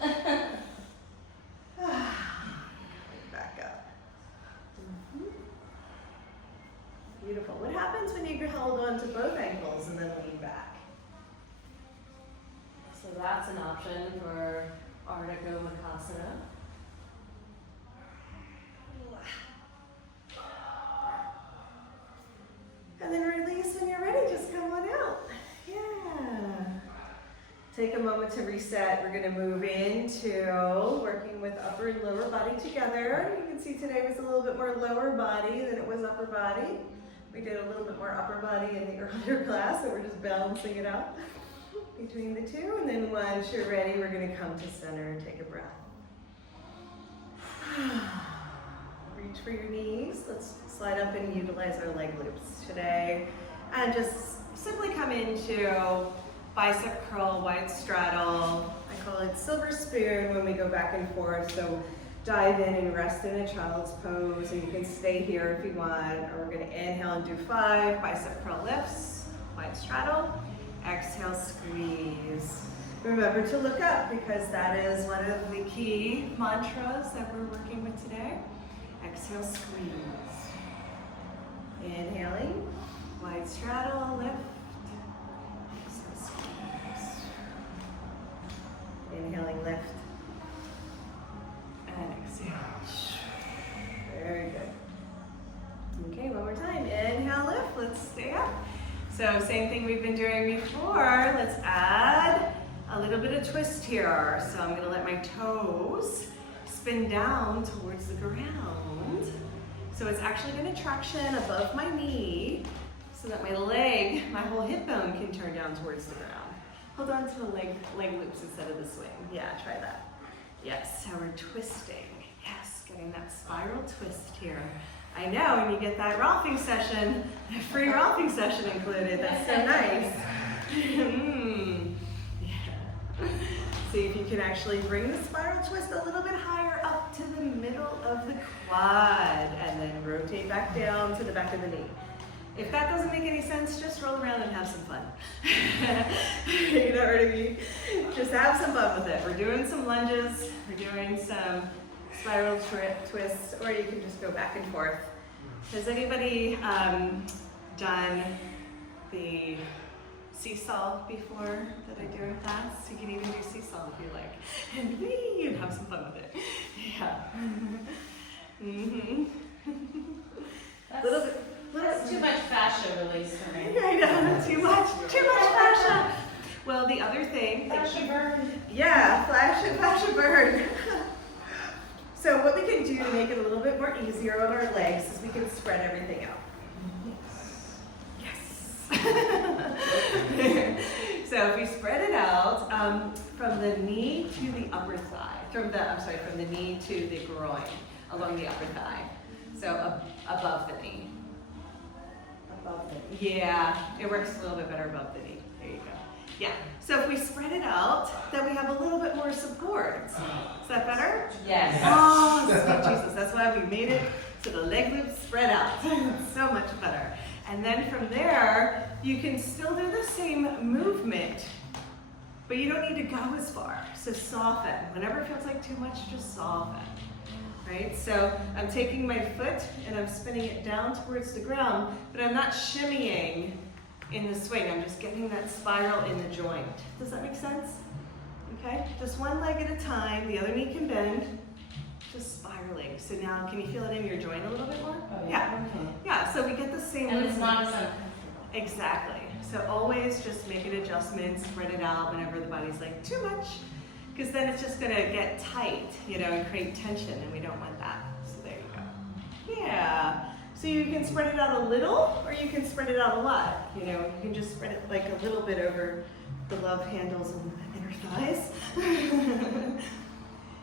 Back up. Beautiful. What happens when you hold on to both ankles and then lean back? So that's an option for Ardha Makasana. And then release when you're ready, just come on out. Yeah. Take a moment to reset. We're gonna move into working with upper and lower body together. You can see today was a little bit more lower body than it was upper body. We did a little bit more upper body in the earlier class, so we're just balancing it out between the two. And then once you're ready, we're gonna come to center and take a breath. Reach for your knees. Let's slide up and utilize our leg loops today. And just simply come into bicep curl, wide straddle. I call it silver spoon when we go back and forth. So dive in and rest in a child's pose. And you can stay here if you want. Or we're gonna inhale and do 5 bicep curl lifts, wide straddle. Exhale, squeeze. Remember to look up because that is one of the key mantras that we're working with today. Exhale, squeeze. Inhaling, wide straddle, lift. Exhale, squeeze. Inhaling, lift. And exhale. Very good. Okay, one more time. Inhale, lift. Let's stay up. So same thing we've been doing before. Let's add a little bit of twist here. So I'm gonna let my toes spin down towards the ground. So it's actually gonna traction above my knee so that my leg, my whole hip bone can turn down towards the ground. Hold on to the leg loops instead of the swing. Yeah, try that. Yes, so we're twisting. Yes, getting that spiral twist here. I know, when you get that rolfing session, a free rolfing session included. That's so nice. Yeah. See if you can actually bring the spiral twist a little bit higher up to the middle of the quad, and then rotate back down to the back of the knee. If that doesn't make any sense, just roll around and have some fun. You know what I mean? Just have some fun with it. We're doing some lunges, we're doing some spiral twists, or you can just go back and forth. Has anybody done the seesaw before that I do in class? You can even do seesaw if you like. And wee, and have some fun with it. Yeah. Mm-hmm. That's too much fascia release for me. I know, too much fascia. Well, the other thing. Fascia burn. Yeah, fascia burn. So what we can do to make it a little bit more easier on our legs is we can spread everything out. Yes. So if we spread it out from the knee to the upper thigh, from the knee to the groin, along the upper thigh. So above the knee. Above the knee. Yeah, it works a little bit better above the knee. There you go. Yeah. So if we spread it out, then we have a little bit more support. Is that better? Yes. Oh, sweet Jesus. That's why we made it so the leg loops spread out. It's so much better. And then from there, you can still do the same movement, but you don't need to go as far. So soften. Whenever it feels like too much, just soften. Right? So I'm taking my foot and I'm spinning it down towards the ground, but I'm not shimmying in the swing. I'm just getting that spiral in the joint. Does that make sense? Okay? Just one leg at a time. The other knee can bend. Just spiraling. So now, can you feel it in your joint a little bit more? Oh, yeah. Yeah, so we get the same And it's not movement. as uncomfortable. Exactly. So always just make an adjustment, spread it out whenever the body's like, too much. Because then it's just gonna get tight, you know, and create tension, and we don't want that. So there you go. Yeah. So you can spread it out a little, or you can spread it out a lot. You know, you can just spread it like a little bit over the love handles and the inner thighs.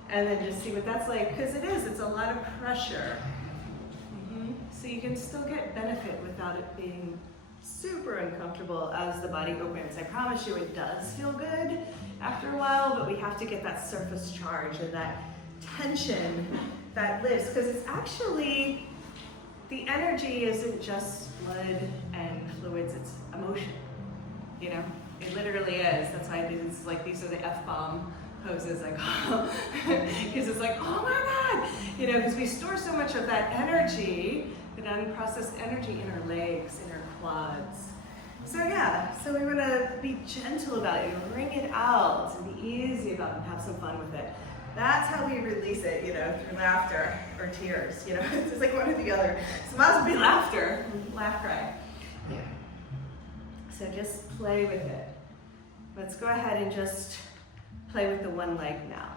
And then just see what that's like, because it's a lot of pressure. So you can still get benefit without it being super uncomfortable as the body opens. I promise you it does feel good after a while, but we have to get that surface charge and that tension that lives, because it's actually, the energy isn't just blood and fluids, it's emotion, you know? It literally is. That's why it's like, these are the F-bomb poses I call, because it's like, oh my God, you know, because we store so much of that energy, that unprocessed energy in our legs, in our quads. So yeah, so we want to be gentle about it, bring it out, and be easy about it, and have some fun with it. That's how we release it, you know, through laughter or tears, you know, it's just like one or the other. So it might as well be laughter, laugh, cry. Yeah. So just play with it. Let's go ahead and just play with the one leg now.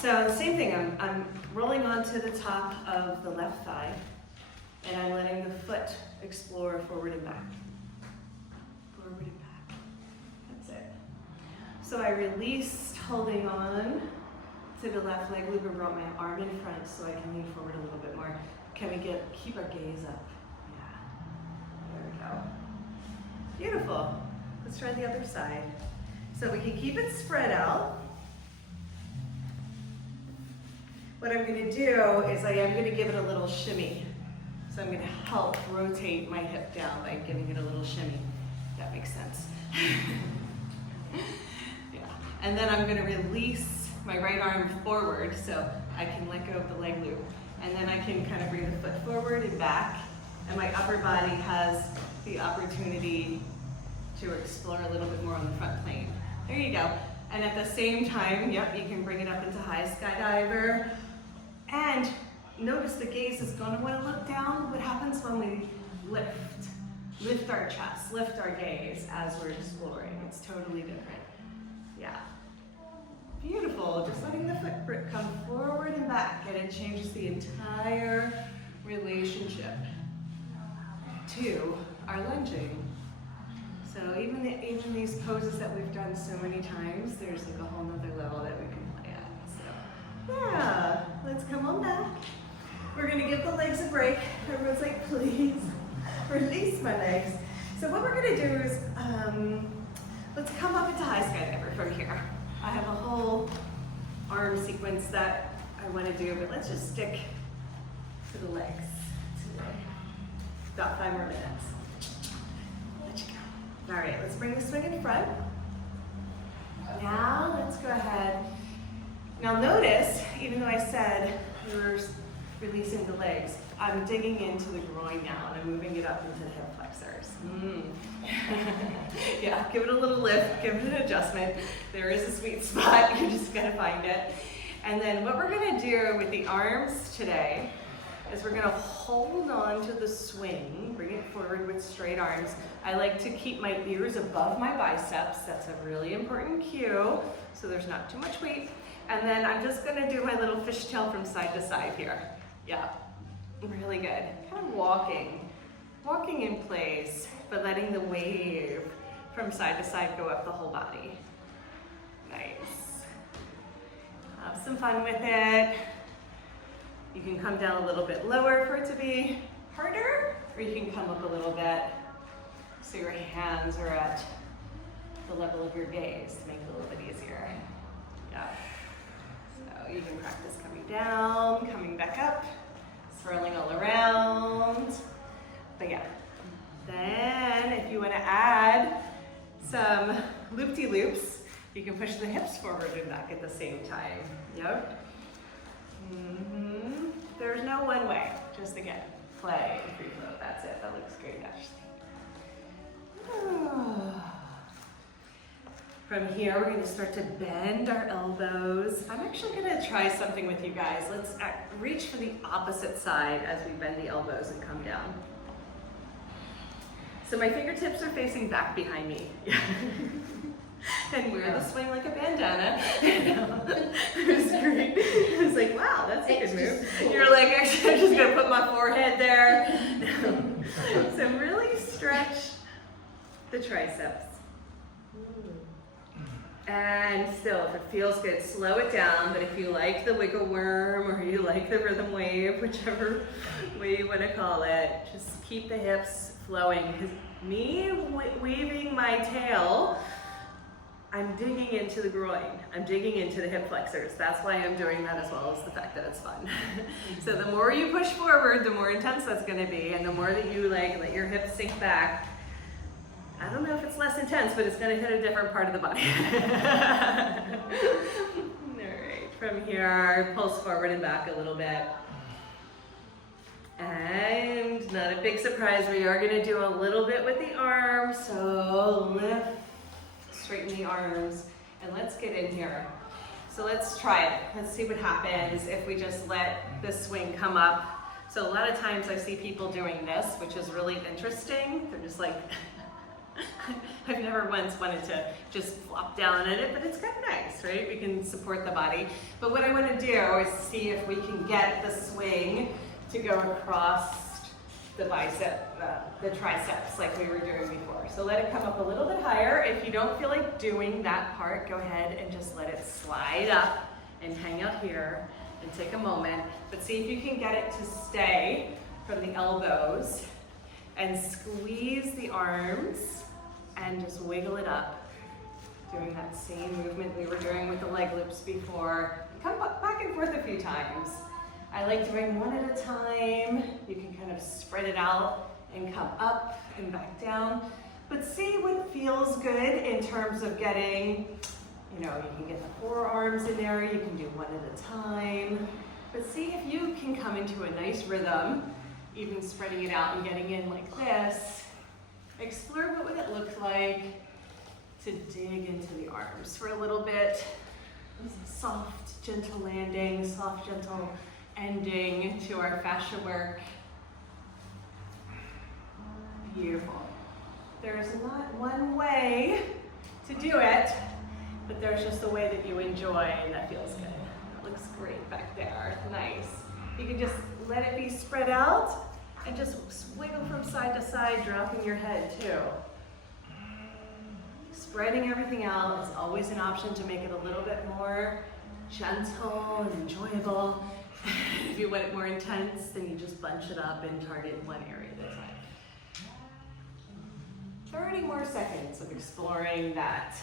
So same thing, I'm rolling onto the top of the left thigh, and I'm letting the foot explore forward and back. Forward and back. That's it. So I released, holding on to the left leg loop, and brought my arm in front so I can lean forward a little bit more. Can we keep our gaze up? Yeah. There we go. Beautiful. Let's try the other side. So we can keep it spread out. What I'm going to do is I am going to give it a little shimmy. So I'm going to help rotate my hip down by giving it a little shimmy. If that makes sense. Yeah. And then I'm going to release my right arm forward so I can let go of the leg loop. And then I can kind of bring the foot forward and back. And my upper body has the opportunity to explore a little bit more on the front plane. There you go. And at the same time, yep, you can bring it up into high skydiver. And notice the gaze is going to want to look down. What happens when we lift? lift our chest, lift our gaze as we're exploring. It's totally different. Yeah. Beautiful. Just letting the foot come forward and back, and it changes the entire relationship to our lunging. So even these poses that we've done so many times, there's like a whole nother level that we can play at. So yeah, let's come on back. We're gonna give the legs a break. Everyone's like, please release my legs. So what we're gonna do is, let's come up into high skydiver from here. I have a whole arm sequence that I wanna do, but let's just stick to the legs today. About 5 more minutes. Let you go. All right, let's bring the swing in front. Now let's go ahead. Now notice, even though I said we were releasing the legs, I'm digging into the groin now, and I'm moving it up into the hip flexors. Yeah, give it a little lift, give it an adjustment. There is a sweet spot, you just gotta find it. And then what we're gonna do with the arms today is we're gonna hold on to the swing, bring it forward with straight arms. I like to keep my ears above my biceps. That's a really important cue, so there's not too much weight. And then I'm just gonna do my little fishtail from side to side here. Yeah, really good. Kind of walking in place, but letting the wave from side to side go up the whole body. Nice. Have some fun with it. You can come down a little bit lower for it to be harder, or you can come up a little bit so your hands are at the level of your gaze to make it a little bit easier. Yeah. So you can practice coming down, coming back up, swirling all around. But yeah. Then if you want to add some loop-de-loops, you can push the hips forward and back at the same time. Yep. There's no one way. Just again, play and free flow. That's it. That looks great, actually. From here, we're going to start to bend our elbows. I'm actually going to try something with you guys. Let's reach for the opposite side as we bend the elbows and come down. So my fingertips are facing back behind me. And wear the swing like a bandana. It was great. I was like, wow, that's a good move. You're like, actually, I'm just going to put my forehead there. So really stretch the triceps. And still, if it feels good, slow it down. But if you like the wiggle worm or you like the rhythm wave, whichever way you want to call it, just keep the hips flowing. Because me waving my tail, I'm digging into the groin. I'm digging into the hip flexors. That's why I'm doing that, as well as the fact that it's fun. So the more you push forward, the more intense that's going to be. And the more that you let your hips sink back, I don't know if it's less intense, but it's going to hit a different part of the body. All right, from here, pulse forward and back a little bit. And not a big surprise, we are going to do a little bit with the arms. So lift, straighten the arms, and let's get in here. So let's try it. Let's see what happens if we just let the swing come up. So a lot of times I see people doing this, which is really interesting. They're just like, I've never once wanted to just flop down in it, but it's kind of nice, right? We can support the body. But what I want to do is see if we can get the swing to go across the the triceps like we were doing before. So let it come up a little bit higher. If you don't feel like doing that part, go ahead and just let it slide up and hang out here and take a moment. But see if you can get it to stay from the elbows and squeeze the arms and just wiggle it up. Doing that same movement we were doing with the leg loops before. Come back and forth a few times. I like doing one at a time. You can kind of spread it out and come up and back down. But see what feels good in terms of getting, you can get the forearms in there. You can do one at a time. But see if you can come into a nice rhythm, even spreading it out and getting in like this. Explore what would it look like to dig into the arms for a little bit. Soft, gentle landing, soft, gentle ending to our fascia work. Beautiful. There's not one way to do it, but there's just a way that you enjoy and that feels good. That looks great back there. Nice. You can just let it be spread out and just wiggle from side to side, dropping your head too. Spreading everything out is always an option to make it a little bit more gentle and enjoyable. If you want it more intense, then you just bunch it up and target one area at a time. 30 more seconds of exploring that.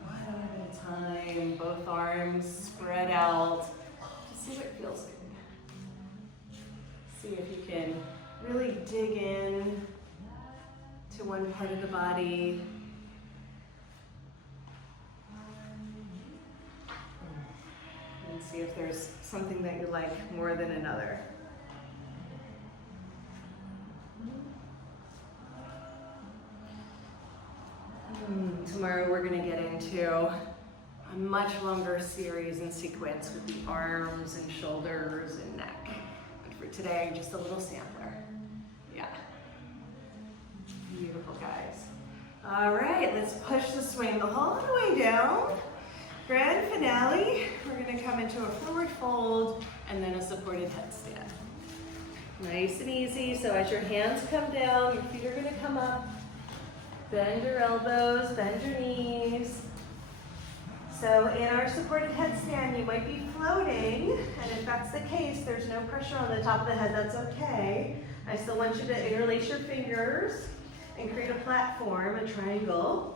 One arm at a time, both arms spread out. Just see what feels good. See if you can really dig in to one part of the body. And see if there's something that you like more than another. Tomorrow we're going to get into a much longer series and sequence with the arms and shoulders and neck. But for today, just a little sampler. Yeah. Beautiful, guys. All right, let's push the swing all the way down. Grand finale. We're going to come into a forward fold and then a supported headstand. Nice and easy. So as your hands come down, your feet are going to come up. Bend your elbows, bend your knees. So in our supported headstand, you might be floating, and if that's the case, there's no pressure on the top of the head, that's okay. I still want you to interlace your fingers and create a platform, a triangle.